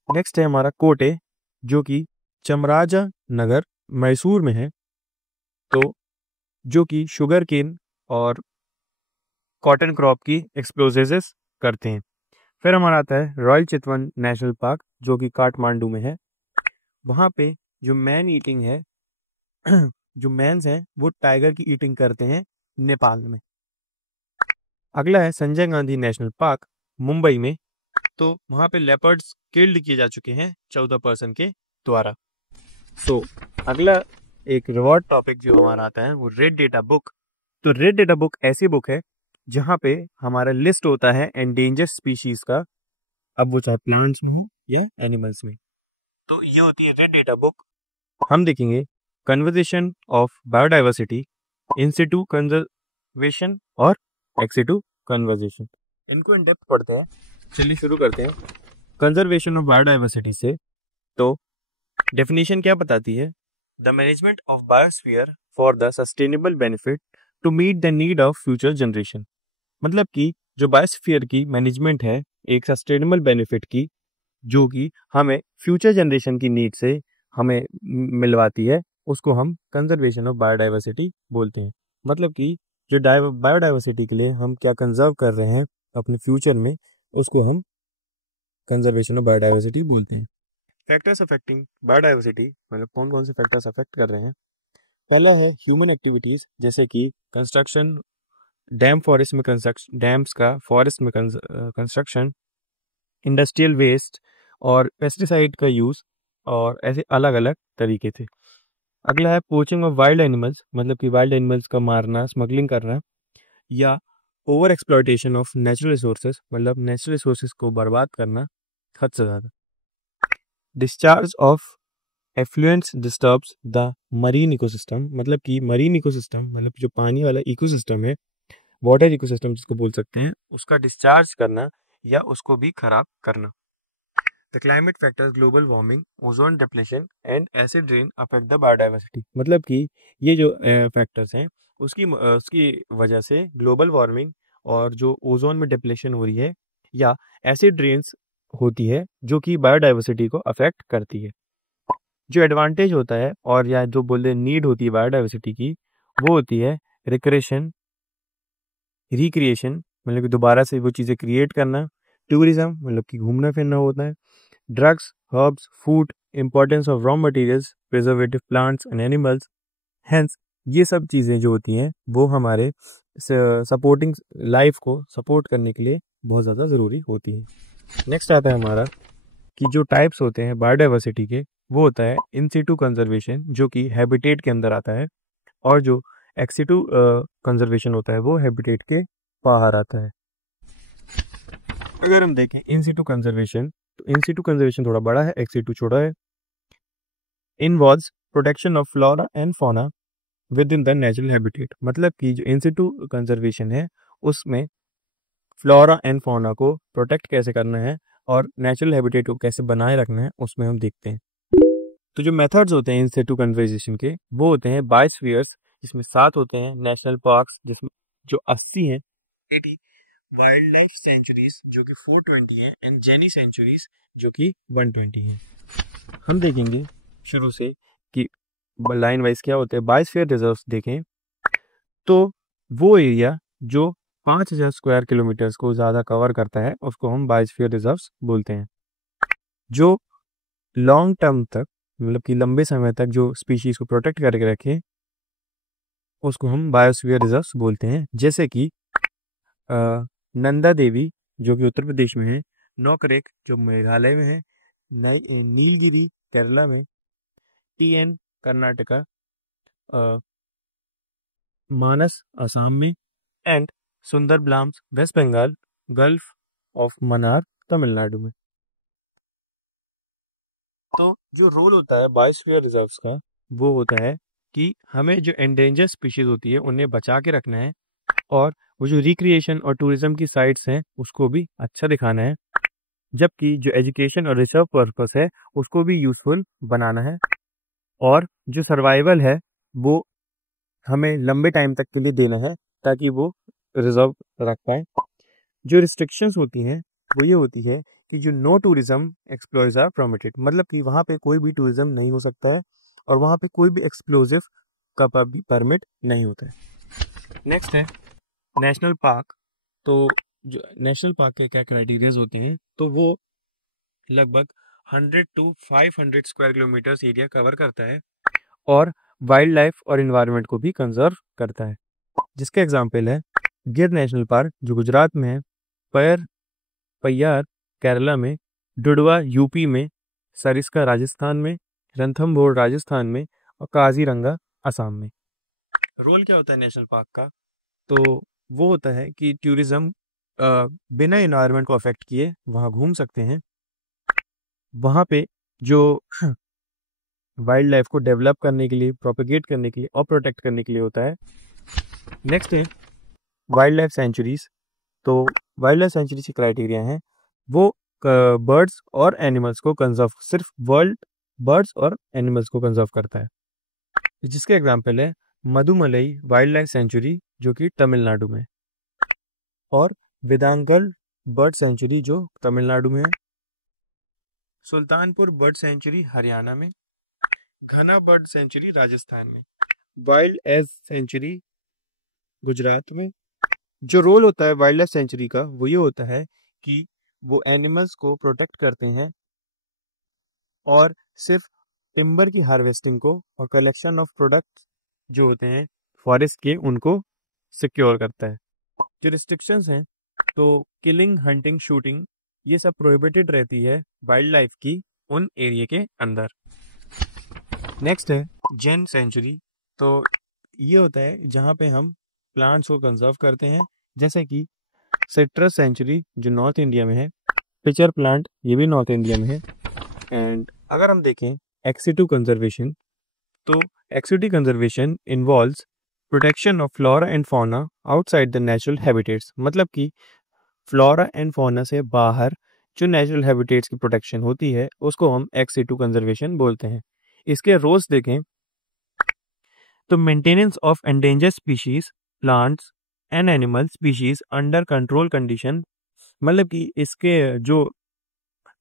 नेक्स्ट है हमारा कोटे, जो कि चमराजा नगर मैसूर में है, तो जो कि शुगर केन और कॉटन क्रॉप की एक्सप्लोजेस करते हैं। फिर हमारा आता है रॉयल चितवन नेशनल पार्क, जो कि काठमांडू में है। वहाँ पे जो मैन ईटिंग है जो मैंस हैं वो टाइगर की ईटिंग करते हैं नेपाल में। अगला है संजय गांधी नेशनल पार्क मुंबई में। तो वहाँ पे लेपर्ड्स किल्ड किए जा चुके हैं 14 पर्सन के द्वारा। सो अगला एक रिवॉर्ड टॉपिक जो हमारा आता है वो रेड डेटा बुक। तो रेड डेटा बुक ऐसी बुक है जहाँ पे हमारा लिस्ट होता है एंडेंजर स्पीशीज का, अब वो चाहे प्लांट्स में हो या एनिमल्स में। तो ये होती है रेड डेटा बुक। हम देखेंगे conversation of biodiversity, in Situ conservation और एक्स सिटू कंजर्वेशन। इनको इन डेप्थ पढ़ते हैं। चलिए शुरू करते हैं कंजर्वेशन ऑफ बायोडाइवर्सिटी से। तो डेफिनेशन क्या बताती है? The management of biosphere for the sustainable benefit to meet the need of future generation. मतलब कि जो बायोस्फीयर की मैनेजमेंट है एक सस्टेनेबल बेनिफिट की, जो कि हमें फ्यूचर जनरेशन की नीड से हमें मिलवाती है, उसको हम कंजर्वेशन ऑफ बायोडाइवर्सिटी बोलते हैं। मतलब कि जो बायोडाइवर्सिटी के लिए हम क्या कंजर्व कर रहे हैं अपने फ्यूचर में, उसको हम कंजर्वेशन ऑफ बायोडाइवर्सिटी बोलते हैं। फैक्टर्स अफेक्टिंग बायोडाइवर्सिटी, मतलब कौन कौन से फैक्टर्स अफेक्ट कर रहे हैं? पहला है ह्यूमन एक्टिविटीज, जैसे कि कंस्ट्रक्शन, डैम फॉरेस्ट में कंस्ट्रक्शन, डैम्स का फॉरेस्ट में कंस्ट्रक्शन, इंडस्ट्रियल वेस्ट और पेस्टिसाइड का यूज़, और ऐसे अलग अलग तरीके थे। अगला है पोचिंग ऑफ वाइल्ड एनिमल्स, मतलब कि वाइल्ड एनिमल्स का मारना, स्मगलिंग करना, या over exploitation of natural resources, मतलब नेचुरल रिसोर्सेज को बर्बाद करना हद से ज़्यादा। Discharge of effluents disturbs the marine ecosystem, मतलब कि मरीन इकोसिस्टम मतलब जो पानी वाला इकोसिस्टम है, वाटर इकोसिस्टम जिसको बोल सकते हैं, उसका डिस्चार्ज करना या उसको भी खराब करना। The climate factors global warming, ozone depletion and acid rain affect the biodiversity. मतलब कि ये जो फैक्टर्स हैं उसकी वजह से ग्लोबल वार्मिंग और जो ओजोन में डिप्लेशन हो रही है या एसिड रेन्स होती है, जो कि बायोडाइवर्सिटी को अफेक्ट करती है। जो एडवांटेज होता है और या जो बोले नीड होती है बायोडाइवर्सिटी की, वो होती है रिक्रिएशन, मतलब कि दोबारा से वो चीज़ें क्रिएट करना, टूरिज्म मतलब कि घूमना फिरना होता है, drugs, herbs, food, importance of raw materials, preservative plants and animals. Hence ये सब चीज़ें जो होती हैं वो हमारे सपोर्टिंग लाइफ को सपोर्ट करने के लिए बहुत ज़्यादा ज़रूरी होती हैं। नेक्स्ट आता है हमारा कि जो टाइप्स होते हैं बायोडाइवर्सिटी के, वो होता है इन सिटू कंजर्वेशन, जो कि हैबिटेट के अंदर आता है, और जो एक्स सिटू कंजर्वेशन होता है वो हैबिटेट के बाहर आता है। अगर हम देखें इन सिटू कंजर्वेशन, तो इन सिटू कंजर्वेशन थोड़ा बड़ा है, एक्स सिटू छोटा है। Involves protection of flora and fauna with in the natural habitat, मतलब कि जो इन सिटू कंजर्वेशन है उसमें फ्लोरा एंड फौना को प्रोटेक्ट कैसे करना है और नेचुरल हैबिटेट को कैसे बनाए रखना है, उसमें हम देखते हैं। तो जो मेथड्स होते हैं इन सिटू कंजर्वेशन के, वो होते हैं बायोस्फीयर्स, जिसमें 7 होते हैं, नेशनल पार्क्स जिसमें जो 80 हैं, 80 वाइल्ड लाइफ सेंचुरीज जो कि 420 हैं, एंड जेनी सेंचुरीज जो कि 120 हैं। हम देखेंगे शुरू से कि लाइन वाइज क्या होते हैं। बायोस्फीयर रिजर्व्स देखें तो वो एरिया जो 5000 स्क्वायर किलोमीटर्स को ज़्यादा कवर करता है उसको हम बायोस्फीयर रिजर्व्स बोलते हैं। जो लॉन्ग टर्म तक मतलब कि लंबे समय तक जो स्पीशीज को प्रोटेक्ट करके रखे उसको हम बायोस्फीयर रिजर्व्स बोलते हैं। जैसे कि नंदा देवी जो कि उत्तर प्रदेश में है, नौकरेक जो मेघालय में है, नीलगिरी केरला में, टीएन कर्नाटका, मानस असम में, and Sundarbans West Bengal, Gulf of Mannar Tamil Nadu में। तो जो रोल होता है बायोस्फीयर रिजर्व्स का, वो होता है कि हमें जो एंडेंजर स्पीशीज होती है उन्हें बचा के रखना है, और वो जो रिक्रिएशन और टूरिज्म की साइट्स हैं उसको भी अच्छा दिखाना है, जबकि जो एजुकेशन और रिसर्च पर्पस है उसको भी यूजफुल बनाना है, और जो सर्वाइवल है वो हमें लंबे टाइम तक के लिए देना है ताकि वो रिजर्व रख पाए। जो रिस्ट्रिक्शंस होती हैं वो ये होती है कि जो no tourism explores are permitted, मतलब कि वहाँ पे कोई भी टूरिज्म नहीं हो सकता है और वहाँ पे कोई भी एक्सप्लोजिव का भी परमिट नहीं होता है। नेक्स्ट है नेशनल पार्क। तो जो नेशनल पार्क के क्या क्राइटेरियाज होते हैं, तो वो लगभग 100 to 500 square kilometres area cover करता है और वाइल्ड लाइफ और इन्वायरमेंट को भी कंजर्व करता है। जिसके एग्जाम्पल है गिर नेशनल पार्क जो गुजरात में है, पय्यार केरला में, डुडवा यूपी में, सरिस्का राजस्थान में, रणथंभौर राजस्थान में और काजीरंगा असम में। रोल क्या होता है नेशनल पार्क का? तो वो होता है कि टूरिज्म बिना इन्वायरमेंट को अफेक्ट किए वहाँ घूम सकते हैं। वहाँ पे जो वाइल्ड लाइफ को डेवलप करने के लिए, प्रोपेगेट करने के लिए और प्रोटेक्ट करने के लिए होता है। नेक्स्ट है वाइल्ड लाइफ सेंचुरीज। तो वाइल्ड लाइफ सेंचुरी के क्राइटेरिया हैं, वो बर्ड्स और एनिमल्स को कंजर्व, सिर्फ वर्ल्ड बर्ड्स और एनिमल्स को कंजर्व करता है। जिसके एग्जाम्पल है मधुमलई वाइल्ड लाइफ सेंचुरी जो कि तमिलनाडु में, और विदांगल बर्ड सेंचुरी जो तमिलनाडु में है, सुल्तानपुर बर्ड सेंचुरी हरियाणा में, घना बर्ड सेंचुरी राजस्थान में, वाइल्ड एज सेंचुरी गुजरात में। जो रोल होता है वाइल्ड लाइफ सेंचुरी का वो ये होता है कि वो एनिमल्स को प्रोटेक्ट करते हैं और सिर्फ टिम्बर की हार्वेस्टिंग को और कलेक्शन ऑफ प्रोडक्ट जो होते हैं फॉरेस्ट के उनको सिक्योर करता है। जो रिस्ट्रिक्शंस हैं, तो किलिंग, हंटिंग, शूटिंग ये सब प्रोहिबिटेड रहती है वाइल्ड लाइफ की उन एरिया के अंदर। नेक्स्ट है जेन सेंचुरी। तो ये होता है जहाँ पे हम प्लांट्स को कंजर्व करते हैं, जैसे कि सिट्रस सेंचुरी जो नॉर्थ इंडिया में है, पिचर प्लांट ये भी नॉर्थ इंडिया में है। एंड अगर हम देखें एक्सिटू कंजर्वेशन, तो ex situ conservation involves protection of flora and fauna outside the natural habitats. मतलब कि फ्लोरा एंड फौना से बाहर जो नेचुरल हैबिटेट्स की प्रोटेक्शन होती है उसको हम एक्सिटू कंजर्वेशन बोलते हैं। इसके रोल्स देखें तो maintenance of endangered species, plants and animal species under control condition. मतलब कि इसके जो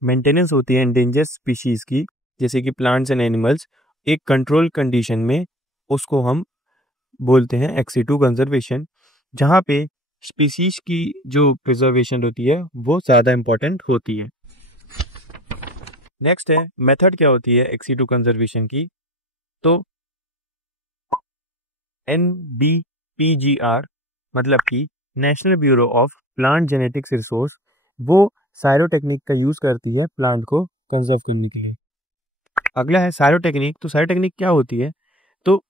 मेंटेनेंस होती है एंडेंजर्ड स्पीशीज की, जैसे कि प्लांट्स एंड एनिमल्स, एक कंट्रोल कंडीशन में, उसको हम बोलते हैं एक्सिटू कंजर्वेशन, जहाँ पे स्पीशीज की जो प्रिजर्वेशन होती है वो ज़्यादा इम्पोर्टेंट होती है। नेक्स्ट है मेथड क्या होती है एक्सिटू कंजर्वेशन की। तो NBPGR मतलब कि national bureau of plant genetics resource, वो सायरो टेक्निक का यूज़ करती है प्लांट को कंजर्व करने के लिए। अगला है सायरो टेक्निक। तो सायरो टेक्निक क्या होती है? तो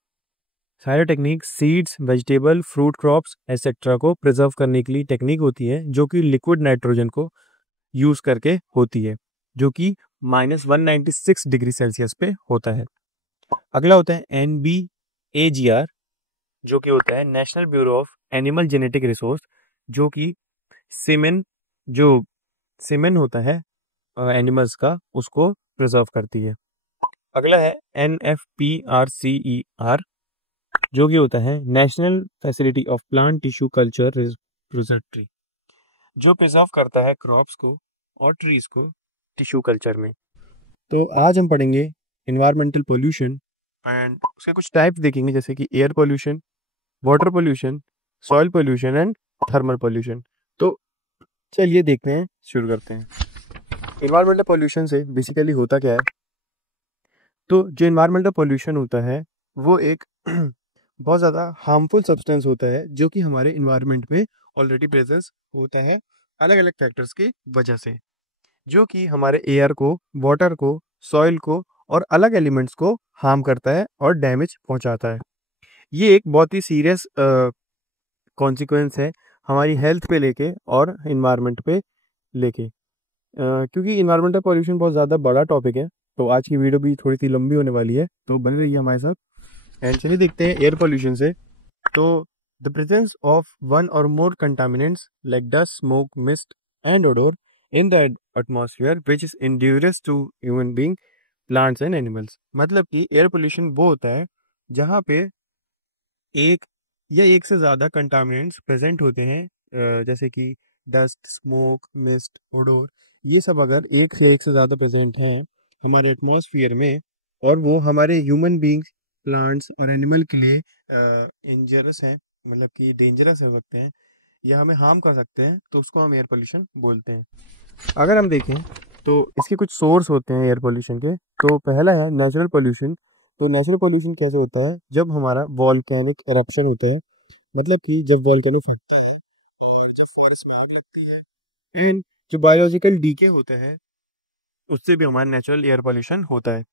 Syro technique seeds, vegetable, fruit crops etcetera को प्रिजर्व करने के लिए टेक्निक होती है जो कि लिक्विड नाइट्रोजन को यूज़ करके होती है, जो कि -196 डिग्री सेल्सियस पे होता है। अगला होता है NBAGR जो कि होता है national bureau of animal genetic resource, जो कि सीमेन होता है एनिमल्स का, उसको प्रिजर्व करती है। अगला है NFPRCER जो कि होता है national facility of plant tissue culture repository, जो प्रिजर्व करता है क्रॉप्स को और ट्रीज को टिश्यू कल्चर में। तो आज हम पढ़ेंगे इन्वायरमेंटल पोल्यूशन एंड उसके कुछ टाइप्स देखेंगे, जैसे कि air pollution, water pollution, soil pollution and thermal pollution. तो चलिए देखते हैं, शुरू करते हैं। इन्वायरमेंटल पोल्यूशन से बेसिकली होता क्या है? तो जो इन्वायरमेंटल पोल्यूशन होता है वो एक बहुत ज़्यादा हार्मफुल सब्सटेंस होता है जो कि हमारे इन्वायरमेंट में ऑलरेडी प्रेजेंस होता है अलग अलग फैक्टर्स की वजह से, जो कि हमारे एयर को, वाटर को, सॉइल को और अलग एलिमेंट्स को हार्म करता है और डैमेज पहुंचाता है। ये एक बहुत ही सीरियस कॉन्सिक्वेंस है हमारी हेल्थ पे लेके और इन्वायरमेंट पे लेके, क्योंकि इन्वायरमेंटल पॉल्यूशन बहुत ज़्यादा बड़ा टॉपिक है। तो आज की वीडियो भी थोड़ी सी लंबी होने वाली है, तो बने रहिए हमारे साथ। एंड चलिए देखते हैं एयर पोल्यूशन से। तो the presence of one or more contaminants like dust, smoke, mist and odour in the atmosphere which is injurious to human being, plants and animals. मतलब कि एयर पोल्यूशन वो होता है जहाँ पे एक या एक से ज़्यादा कंटामिनेंट्स प्रेजेंट होते हैं, जैसे कि डस्ट, स्मोक, मिस्ट, ओडोर, ये सब अगर एक से ज़्यादा प्रेजेंट हैं हमारे एटमॉस्फेयर में और वो हमारे ह्यूमन बींग्स, प्लांट्स और एनिमल के लिए इंजरियस हैं, मतलब कि डेंजरस हो सकते हैं या हमें हार्म कर सकते हैं, तो उसको हम एयर पोल्यूशन बोलते हैं। अगर हम देखें तो इसके कुछ सोर्स होते हैं एयर पोल्यूशन के। तो पहला है नेचुरल पोल्यूशन। तो नेचुरल पोल्यूशन कैसे होता है? जब हमारा वॉल्केनिक एरप्शन होता है, मतलब कि जब वॉल्केनो फटता है और जब फॉरेस्ट में आग लगती है, एंड जो बायोलॉजिकल डीके होता है, उससे भी हमारा नेचुरल एयर पोल्यूशन होता है।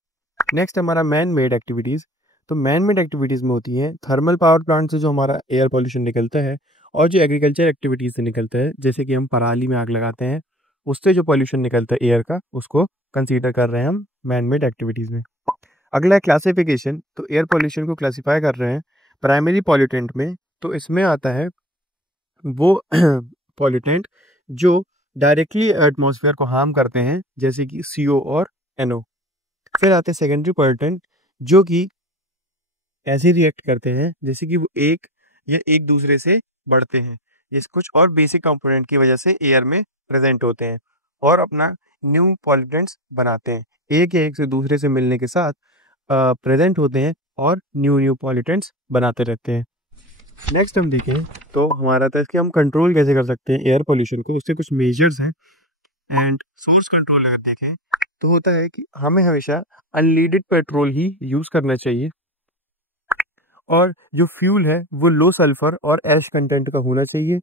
नेक्स्ट हमारा मैन मेड एक्टिविटीज़। तो मैन मेड एक्टिविटीज़ में होती है थर्मल पावर प्लांट से जो हमारा एयर पोल्यूशन निकलता है, और जो एग्रीकल्चर एक्टिविटीज़ से निकलता है, जैसे कि हम पराली में आग लगाते हैं, उससे जो पोल्यूशन निकलता है एयर का, उसको कंसीडर कर रहे हैं हम मैन मेड एक्टिविटीज़ में। अगला है क्लासिफिकेशन। तो एयर पोल्यूशन को क्लासिफाई कर रहे हैं प्राइमरी पॉल्यूटेंट में। तो इसमें आता है वो पॉल्यूटेंट जो डायरेक्टली एटमॉस्फेयर को हार्म करते हैं, जैसे कि CO और NO। फिर आते हैं सेकेंडरी पॉल्यूटेंट, जो कि ऐसे रिएक्ट करते हैं जैसे कि वो एक दूसरे से बढ़ते हैं, जिस कुछ और बेसिक कंपोनेंट की वजह से एयर में प्रेजेंट होते हैं और अपना न्यू पॉल्यूटेंट्स बनाते हैं। एक या एक से दूसरे से मिलने के साथ प्रेजेंट होते हैं और न्यू पॉल्यूटेंट्स बनाते रहते हैं। नेक्स्ट हम देखें तो हमारा था इसके हम कंट्रोल कैसे कर सकते हैं एयर पोल्यूशन को, उसके कुछ मेजर्स हैं। एंड सोर्स कंट्रोल अगर देखें तो होता है कि हमें हमेशा अनलीडेड पेट्रोल ही यूज़ करना चाहिए, और जो फ्यूल है वो लो सल्फर और ऐश कंटेंट का होना चाहिए।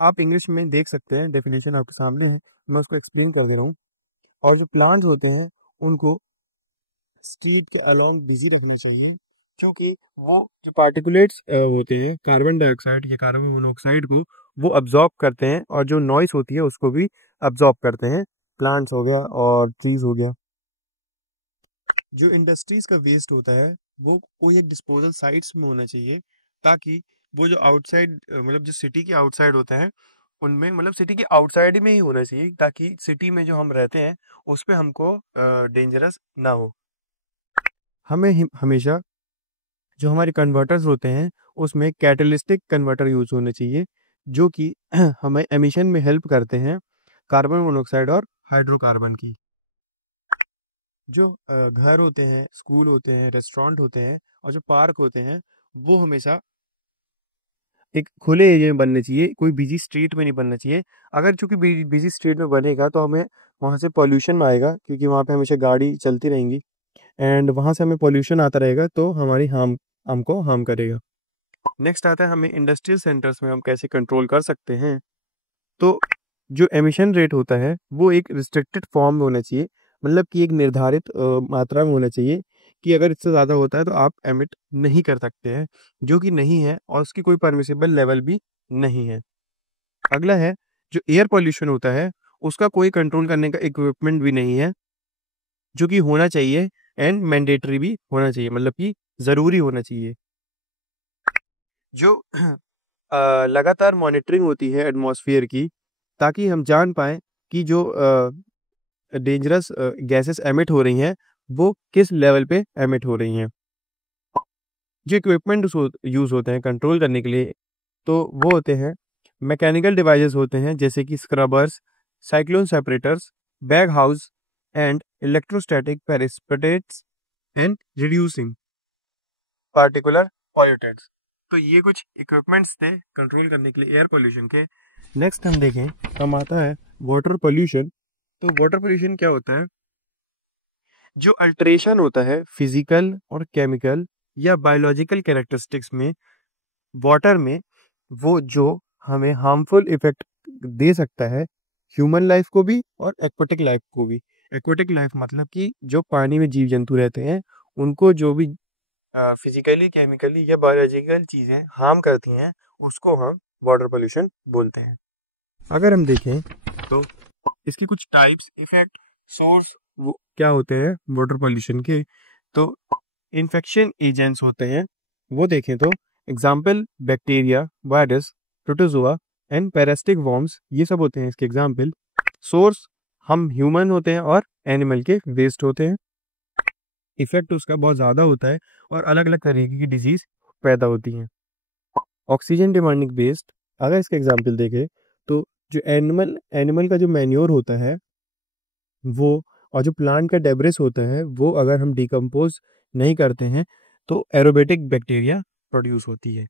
आप इंग्लिश में देख सकते हैं, डेफिनेशन आपके सामने है, मैं उसको एक्सप्लेन कर दे रहा हूँ। और जो प्लांट्स होते हैं उनको स्ट्रीट के अलोंग बिजी रखना चाहिए, क्योंकि वो जो पार्टिकुलेट्स होते हैं कार्बन डाइऑक्साइड या कार्बन मोनोऑक्साइड को वो अब्जॉर्ब करते हैं, और जो नॉइस होती है उसको भी अब्जॉर्ब करते हैं। प्लांट्स हो गया और ट्रीज हो गया। जो इंडस्ट्रीज का वेस्ट होता है वो कोई एक डिस्पोजल साइट्स में होना चाहिए, ताकि वो जो आउटसाइड मतलब जो सिटी के आउटसाइड होता है उनमें, मतलब सिटी के आउटसाइड में ही होना चाहिए, ताकि सिटी में जो हम रहते हैं उस पे हमको डेंजरस ना हो। हमें हमेशा जो हमारे कन्वर्टर्स होते हैं उसमें कैटलिस्टिक कन्वर्टर यूज होने चाहिए, जो कि हमें एमिशन में हेल्प करते हैं कार्बन मोनोऑक्साइड और हाइड्रोकार्बन की। जो घर होते हैं, स्कूल होते हैं, रेस्टोरेंट होते हैं और जो पार्क होते हैं, वो हमेशा एक खुले एरिया में बनने चाहिए, कोई बिजी स्ट्रीट में नहीं बनना चाहिए। अगर चूंकि बिजी स्ट्रीट में बनेगा तो हमें वहाँ से पॉल्यूशन आएगा, क्योंकि वहाँ पे हमेशा गाड़ी चलती रहेंगी, एंड वहाँ से हमें पॉल्यूशन आता रहेगा तो हमारी हमको हार्म करेगा। नेक्स्ट आता है हमें इंडस्ट्रियल सेंटर्स में हम कैसे कंट्रोल कर सकते हैं। तो जो एमिशन रेट होता है वो एक रिस्ट्रिक्टेड फॉर्म में होना चाहिए, मतलब कि एक निर्धारित मात्रा में होना चाहिए, कि अगर इससे ज़्यादा होता है तो आप एमिट नहीं कर सकते हैं, जो कि नहीं है, और उसकी कोई परमिसिबल लेवल भी नहीं है। अगला है जो एयर पॉल्यूशन होता है उसका कोई कंट्रोल करने का इक्विपमेंट भी नहीं है, जो कि होना चाहिए एंड मैंडेटरी भी होना चाहिए, मतलब कि ज़रूरी होना चाहिए। जो लगातार मॉनिटरिंग होती है एटमॉस्फेयर की, ताकि हम जान पाएँ कि जो डेंजरस गैसेस एमिट हो रही हैं वो किस लेवल पे एमिट हो रही हैं। जो इक्विपमेंट यूज़ होते हैं कंट्रोल करने के लिए, तो वो होते हैं मैकेनिकल डिवाइसेस होते हैं, जैसे कि scrubbers, cyclone separators, bag house and electrostatic precipitates and reducing particular pollutants. तो ये कुछ इक्विपमेंट्स थे कंट्रोल करने के लिए एयर पोल्यूशन के। नेक्स्ट हम देखें हम आता है वाटर पोल्यूशन। तो वाटर पोल्यूशन क्या होता है? जो अल्टरेशन होता है फिजिकल और केमिकल या बायोलॉजिकल कैरेक्टरिस्टिक्स में वाटर में, वो जो हमें हार्मफुल इफेक्ट दे सकता है ह्यूमन लाइफ को भी और एक्वेटिक लाइफ को भी। एक्वेटिक लाइफ मतलब कि जो पानी में जीव जंतु रहते हैं, उनको जो भी फिजिकली केमिकली या बायोलॉजिकल चीज़ें हार्म करती हैं, उसको हम वाटर पोल्यूशन बोलते हैं। अगर हम देखें तो इसकी कुछ टाइप्स, इफेक्ट, सोर्स वो क्या होते हैं वाटर पोल्यूशन के। तो इन्फेक्शन एजेंट्स होते हैं, वो देखें तो example bacteria, virus, protozoa and parasitic worms, ये सब होते हैं इसके एग्जाम्पल। सोर्स हम ह्यूमन होते हैं और एनिमल के वेस्ट होते हैं। इफेक्ट उसका बहुत ज़्यादा होता है और अलग अलग तरीके की डिजीज पैदा होती हैं। ऑक्सीजन डिमांडिंग वेस्ट, अगर इसका एग्जाम्पल देखें तो जो एनिमल का जो मैन्योर होता है वो, और जो प्लांट का डेब्रिस होता है वो, अगर हम डिकम्पोज नहीं करते हैं तो एरोबेटिक बैक्टीरिया प्रोड्यूस होती है।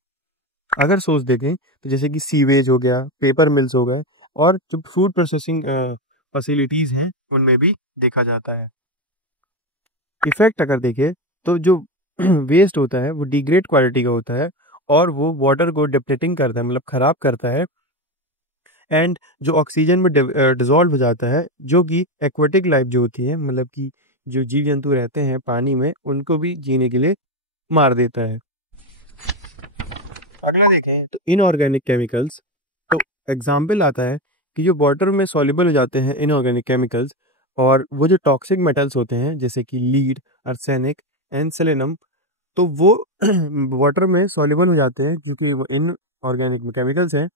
अगर सोर्स देखें तो जैसे कि सीवेज हो गया, पेपर मिल्स हो गए, और जो फूड प्रोसेसिंग फैसिलिटीज़ हैं उनमें भी देखा जाता है। इफेक्ट अगर देखें तो जो वेस्ट होता है वो डिग्रेड क्वालिटी का होता है, और वो वाटर को डिप्लेटिंग करता है, मतलब ख़राब करता है, एंड जो ऑक्सीजन में डिजॉल्व हो जाता है, जो कि एक्वेटिक लाइफ जो होती है, मतलब कि जो जीव जंतु रहते हैं पानी में, उनको भी जीने के लिए मार देता है। अगला देखें तो इनऑर्गेनिक केमिकल्स, तो एग्जाम्पल आता है कि जो वाटर में सॉल्युबल हो जाते हैं इनऑर्गेनिक केमिकल्स, और वो जो टॉक्सिक मेटल्स होते हैं जैसे कि लीड, आर्सेनिक एंड सेलेनम, तो वो वाटर में सॉल्युबल हो जाते हैं क्योंकि वो इनऑर्गेनिक केमिकल्स हैं।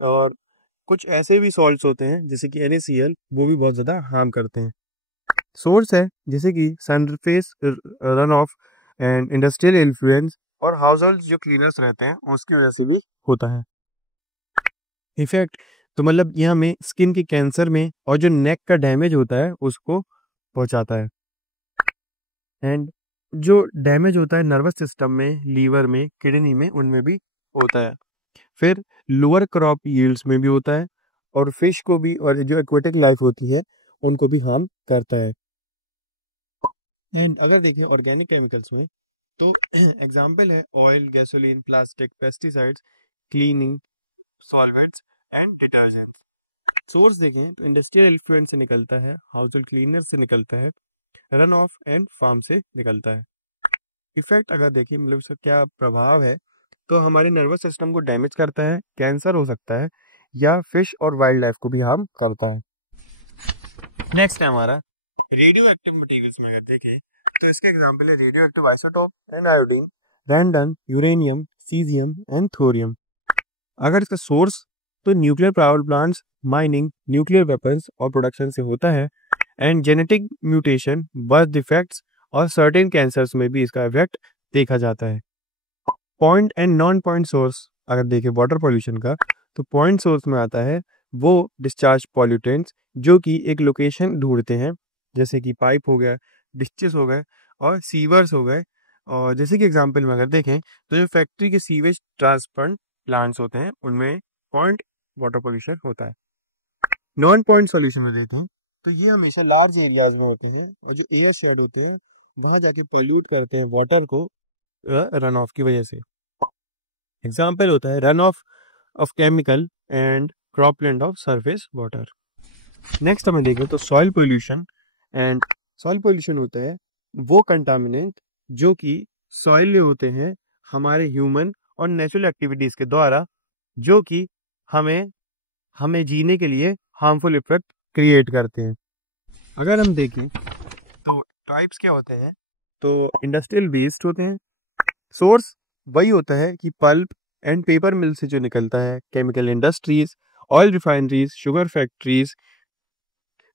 और कुछ ऐसे भी सॉल्ट्स होते हैं जैसे कि NaCl, वो भी बहुत ज़्यादा हार्म करते हैं। सोर्स है जैसे कि surface run of and industrial influence, और हाउस होल्ड जो क्लीनर्स रहते हैं उसकी वजह से भी होता है। इफेक्ट तो मतलब ये हमें स्किन के कैंसर में और जो नेक का डैमेज होता है उसको पहुंचाता है। एंड जो डैमेज होता है नर्वस सिस्टम में, लीवर में, किडनी में, उनमें भी होता है। फिर लोअर क्रॉप यील्ड्स में भी होता है, और फिश को भी, और जो एक्वेटिक लाइफ होती है उनको भी हार्म करता है। एंड अगर देखें ऑर्गेनिक केमिकल्स में तो एग्जाम्पल है oil, gasoline, plastic, pesticides, cleaning solvents and detergents. Source देखें तो इंडस्ट्रियल इन्फ्लुएंस से निकलता है, हाउस होल्ड क्लीनर से निकलता है, रन ऑफ एंड फार्म से निकलता है। इफेक्ट अगर देखिए मतलब इसका क्या प्रभाव है, तो हमारे नर्वस सिस्टम को डैमेज करता है, कैंसर हो सकता है, या फिश और वाइल्ड लाइफ को भी हार्म करता है। नेक्स्ट है हमारा रेडियो एक्टिव मटेरियल्स में अगर देखें तो इसके एग्जाम्पल है radio active isotope and iodine, random, uranium, caesium and thorium. अगर इसका सोर्स तो nuclear power plants, mining, nuclear weapons और प्रोडक्शन से होता है, and genetic mutation, birth defects और सर्टेन कैंसर्स में भी इसका इफेक्ट देखा जाता है। Point and non point source अगर देखें वाटर पोल्यूशन का, तो पॉइंट सोर्स में आता है वो डिस्चार्ज पॉल्यूटेंट्स जो कि एक लोकेशन ढूंढते हैं, जैसे कि पाइप हो गया, डिस्चेस हो गए, और सीवर्स हो गए। और जैसे कि एग्जांपल में अगर देखें तो जो फैक्ट्री के सीवेज ट्रांसफर प्लांट्स होते हैं उनमें पॉइंट वाटर पोल्यूशन होता है। नॉन पॉइंट सॉल्यूशन में देखें तो ये हमेशा लार्ज एरियाज में होते हैं, और जो एयर शेड होते हैं वहाँ जाके पोल्यूट करते हैं वाटर को रन ऑफ की वजह से। एग्जाम्पल होता है run of chemical and cropland of surface water. Next हमें देखें तो soil pollution, and soil pollution होता है वो कंटामिनेंट जो कि सॉइल में होते हैं हमारे ह्यूमन और नेचुरल एक्टिविटीज के द्वारा, जो कि हमें हमें जीने के लिए हार्मफुल इफेक्ट क्रिएट करते हैं। अगर हम देखें तो टाइप्स क्या होते हैं, तो इंडस्ट्रियल वेस्ट होते हैं। सोर्स वही होता है कि पल्प एंड पेपर मिल से जो निकलता है, chemical industries, oil refineries, sugar factories,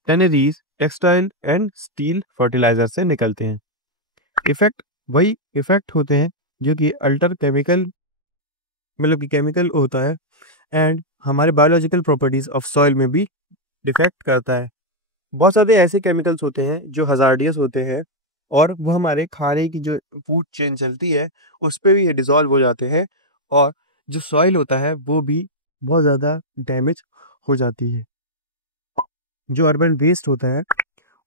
tanneries, textile and steel fertiliser से निकलते हैं। इफेक्ट वही इफेक्ट होते हैं जो कि अल्टर केमिकल, मतलब कि केमिकल होता है, एंड हमारे बायोलॉजिकल प्रॉपर्टीज ऑफ सॉइल में भी डिफेक्ट करता है। बहुत सारे ऐसे केमिकल्स होते हैं जो हजार्डियस होते हैं, और वो हमारे खाने की जो फूड चेन चलती है उस पर भी ये डिजॉल्व हो जाते हैं, और जो सॉइल होता है वो भी बहुत ज़्यादा डैमेज हो जाती है। जो अर्बन वेस्ट होता है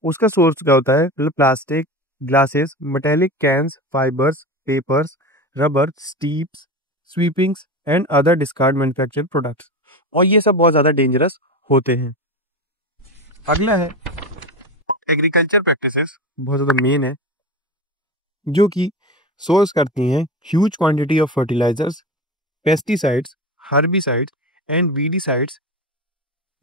उसका सोर्स क्या होता है, मतलब plastic, glasses, metallic cans, fibres, papers, rubber, steeps, sweepings and other discard manufactured products, और ये सब बहुत ज़्यादा डेंजरस होते हैं। अगला है एग्रीकल्चर प्रैक्टिसेस, बहुत ज़्यादा मेन है, जो कि सोर्स करती हैं huge quantity of fertilisers, pesticides, herbicides and weedicides,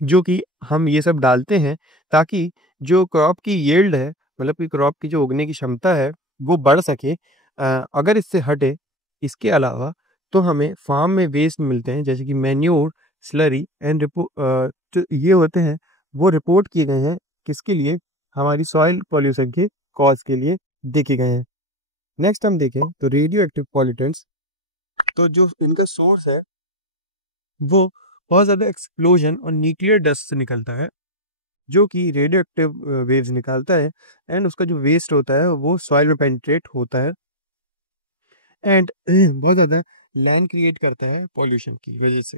जो कि हम ये सब डालते हैं ताकि जो क्रॉप की यील्ड है, मतलब कि क्रॉप की जो उगने की क्षमता है वो बढ़ सके। अगर इससे हटे, इसके अलावा तो हमें फार्म में वेस्ट मिलते हैं जैसे कि मैन्योर, स्लरी एंड जो ये होते हैं वो रिपोर्ट किए गए हैं किसके लिए, हमारी सॉइल पॉल्यूशन के कॉज के लिए देखे गए हैं। नेक्स्ट हम देखें तो रेडियो एक्टिव पॉल्यूटेंट्स, तो जो इनका सोर्स है वो बहुत ज़्यादा एक्सप्लोजन और न्यूक्लियर डस्ट से निकलता है, जो कि रेडियो एक्टिव वेव्स निकालता है, एंड उसका जो वेस्ट होता है वो सॉइल में पेनिट्रेट होता है, एंड बहुत ज़्यादा लैंड क्रिएट करता है पॉल्यूशन की वजह से।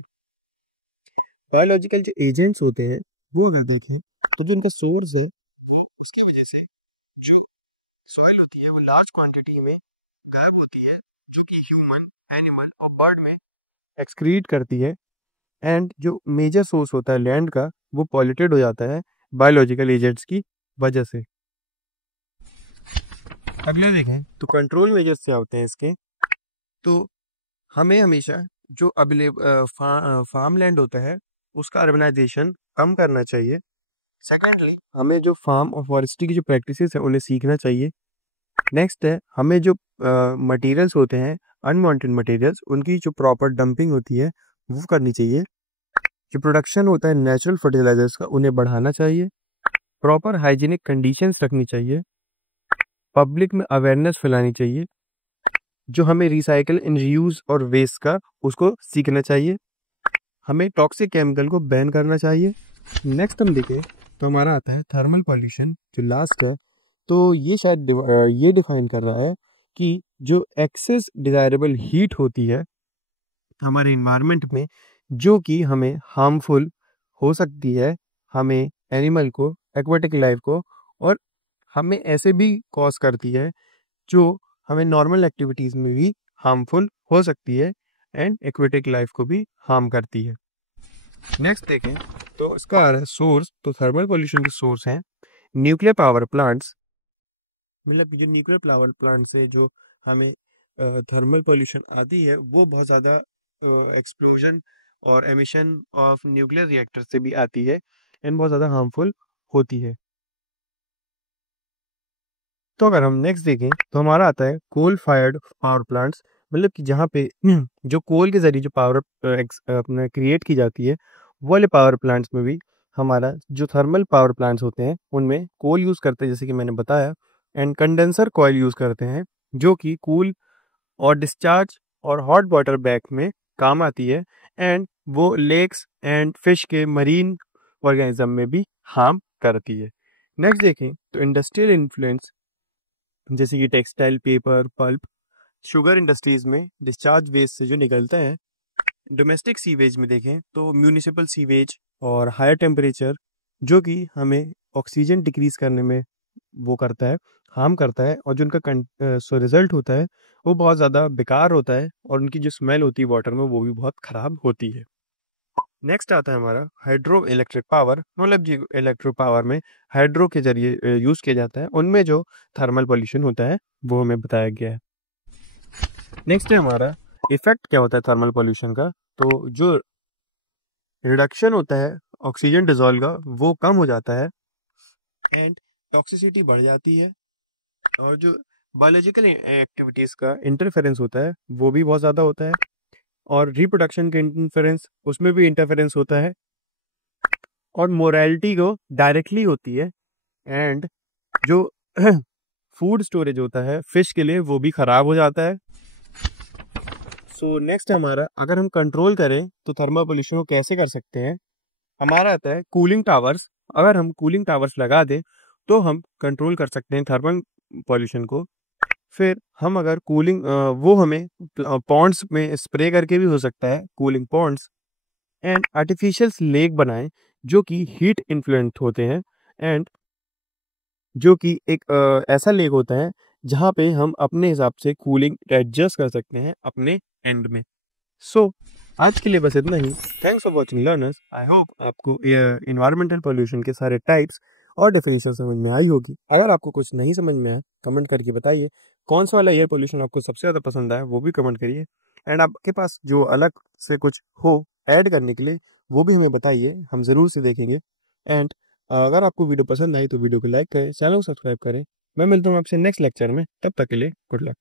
बायोलॉजिकल जो एजेंट्स होते हैं वो अगर देखें तो जो उनका सोर्स है उसकी वजह से जो सॉइल होती है वो लार्ज क्वांटिटी में गायब होती है, जो कि ह्यूमन, एनिमल और बर्ड में एक्सक्रीट करती है। एंड जो मेजर सोर्स होता है लैंड का वो पॉल्यूटेड हो जाता है बायोलॉजिकल एजेंट्स की वजह से। अगला देखें तो कंट्रोल मेजर्स क्या होते हैं इसके। तो हमें हमेशा जो फार्म लैंड होता है उसका अर्बनाइजेशन कम करना चाहिए। सेकेंडली हमें जो फार्म और फॉरेस्ट्री की जो प्रैक्टिसेस है उन्हें सीखना चाहिए। नेक्स्ट है हमें जो मटेरियल्स होते हैं अनवांटेड मटेरियल्स उनकी जो प्रॉपर डंपिंग होती है वो करनी चाहिए। जो प्रोडक्शन होता है नेचुरल फर्टिलाइजर्स का उन्हें बढ़ाना चाहिए। प्रॉपर हाइजीनिक कंडीशंस रखनी चाहिए। पब्लिक में अवेयरनेस फैलानी चाहिए। जो हमें रिसाइकल इन रीयूज और वेस्ट का उसको सीखना चाहिए। हमें टॉक्सिक केमिकल को बैन करना चाहिए। नेक्स्ट हम देखें तो हमारा आता है थर्मल पॉल्यूशन जो लास्ट है। तो ये शायद ये डिफाइन कर रहा है कि जो एक्सेस डिजायरेबल हीट होती है हमारे इन्वायरमेंट में जो कि हमें हार्मफुल हो सकती है, हमें एनिमल को, एक्वाटिक लाइफ को, और हमें ऐसे भी कॉज करती है जो हमें नॉर्मल एक्टिविटीज़ में भी हार्मफुल हो सकती है एंड एक्वाटिक लाइफ को भी हार्म करती है। नेक्स्ट देखें तो इसका आ रहा है सोर्स। तो थर्मल पोल्यूशन के सोर्स हैं न्यूक्लियर पावर प्लांट्स, मतलब जो न्यूक्लियर पावर प्लांट से जो हमें थर्मल पोल्यूशन आती है वो बहुत ज़्यादा एक्सप्लोजन और एमिशन ऑफ न्यूक्लियर रिएक्टर से भी आती है एंड बहुत ज़्यादा हार्मफुल होती है। तो अगर हम नेक्स्ट देखें तो हमारा आता है कोल फायर्ड पावर प्लांट्स, मतलब कि जहाँ पे जो कोल के ज़रिए जो पावर अपने क्रिएट की जाती है वो वाले पावर प्लांट्स में भी हमारा जो थर्मल पावर प्लांट्स होते हैं उनमें कोल यूज़ करते हैं जैसे कि मैंने बताया, एंड कंडेंसर कॉयल यूज़ करते हैं जो कि कूल और डिस्चार्ज और हॉट वाटर बैग में काम आती है एंड वो लेक्स एंड फिश के मरीन ऑर्गेनिज्म में भी हार्म करती है। नेक्स्ट देखें तो इंडस्ट्रियल इन्फ्लुएंस जैसे कि textile, paper, pulp, sugar industries में डिस्चार्ज वेस्ट से जो निकलता है। डोमेस्टिक सीवेज में देखें तो म्यूनिसिपल सीवेज और हायर टेम्परेचर जो कि हमें ऑक्सीजन डिक्रीज करने में वो करता है, हार्म करता है, और जो उनका सो रिजल्ट होता है वो बहुत ज़्यादा बेकार होता है और उनकी जो स्मेल होती है वाटर में वो भी बहुत ख़राब होती है। नेक्स्ट आता है हमारा हाइड्रो इलेक्ट्रिक पावर, मतलब जी इलेक्ट्रिक पावर में हाइड्रो के जरिए यूज़ किया जाता है, उनमें जो थर्मल पॉल्यूशन होता है वो हमें बताया गया है। नेक्स्ट है हमारा इफेक्ट क्या होता है थर्मल पॉल्यूशन का। तो जो रिडक्शन होता है ऑक्सीजन डिजॉल्व का वो कम हो जाता है एंड टॉक्सिसिटी बढ़ जाती है, और जो बायोलॉजिकल एक्टिविटीज़ का इंटरफेरेंस होता है वो भी बहुत ज़्यादा होता है, और रिप्रोडक्शन के इंटरफेरेंस उसमें भी इंटरफेरेंस होता है, और मोरालिटी को डायरेक्टली होती है, एंड जो फूड स्टोरेज होता है फिश के लिए वो भी ख़राब हो जाता है। सो नेक्स्ट हमारा अगर हम कंट्रोल करें तो थर्मल पोल्यूशन को कैसे कर सकते हैं, हमारा आता है कूलिंग टावर्स। अगर हम कूलिंग टावर्स लगा दें तो हम कंट्रोल कर सकते हैं थर्मल पॉल्यूशन को। फिर हम अगर कूलिंग वो हमें पॉन्ड्स में स्प्रे करके भी हो सकता है, cooling ponds, and artificial lake बनाएं जो कि हीट इन्फ्लुएंट होते हैं, एंड जो कि एक ऐसा लेक होता है जहाँ पे हम अपने हिसाब से कूलिंग एडजस्ट कर सकते हैं अपने एंड में। सो आज के लिए बस इतना ही। Thanks for watching learners. I hope आपको इन्वायरमेंटल पोल्यूशन के सारे टाइप्स और डेफिनेशन समझ में आई होगी। अगर आपको कुछ नहीं समझ में आया कमेंट करके बताइए। कौन सा वाला एयर पोल्यूशन आपको सबसे ज़्यादा पसंद आया वो भी कमेंट करिए, एंड आपके पास जो अलग से कुछ हो ऐड करने के लिए वो भी हमें बताइए, हम ज़रूर से देखेंगे। एंड अगर आपको वीडियो पसंद आई तो वीडियो को लाइक करें, चैनल को सब्सक्राइब करें। मैं मिलता हूँ आपसे नेक्स्ट लेक्चर में, तब तक के लिए गुड लक।